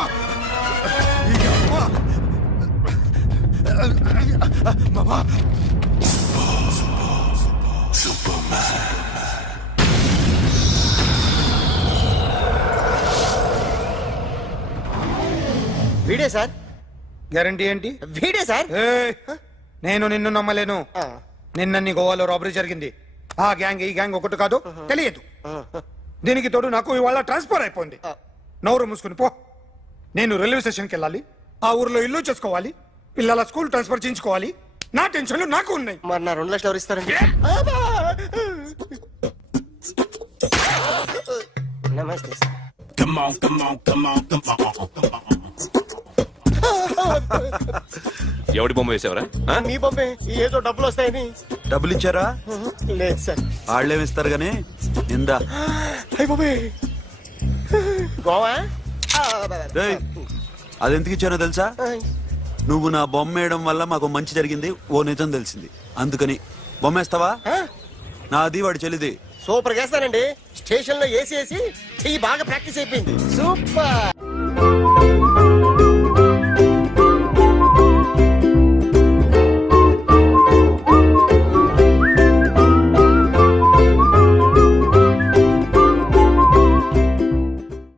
मामा వీడే సార్. గ్యారంటీ ఏంటి? వీడే సార్. నేను నిన్ను నమ్మలేను. నిన్న నీ గోవాలో రాబరీ జరిగింది. ఆ గ్యాంగ్ ఈ గ్యాంగ్ ఒకటి కాదు, తెలియదు. దీనికి తోడు నాకు ఇవాళ ట్రాన్స్ఫర్ అయిపోయింది. నోరు మూసుకుని పో. నేను రైల్వే స్టేషన్కి వెళ్ళాలి, ఆ ఊర్లో ఇల్లు చేసుకోవాలి, పిల్లల స్కూల్ ట్రాన్స్ఫర్ చేయించుకోవాలి. నా టెన్షన్లు నాకు ఉన్నాయి. మరి నా 2 లక్షలు ఎవరు ఇస్తారండి? నమస్తే సార్. ఎవడి బొమ్మ వేసావరా మీ బొమ్మే ఏదో డబ్బులు వస్తాయని. డబ్బులు ఇచ్చారా? లేదు సార్. వాళ్ళేమి ఇస్తారు గానీ నిందా. అయ్య బాబే గోవా. రేయ్, అది ఎందుకు ఇచ్చానో తెలుసా? నువ్వు నా బొమ్మ వేయడం వల్ల మాకు మంచి జరిగింది, ఓ నిజం తెలిసింది. అందుకని బొమ్మేస్తావా? నాది వాడి చెల్లిది. సూపర్ చేస్తానండి. స్టేషన్ లో ఏసీ చెయ్యి బాగా ప్రాక్టీస్ అయిపోయింది. సూపర్.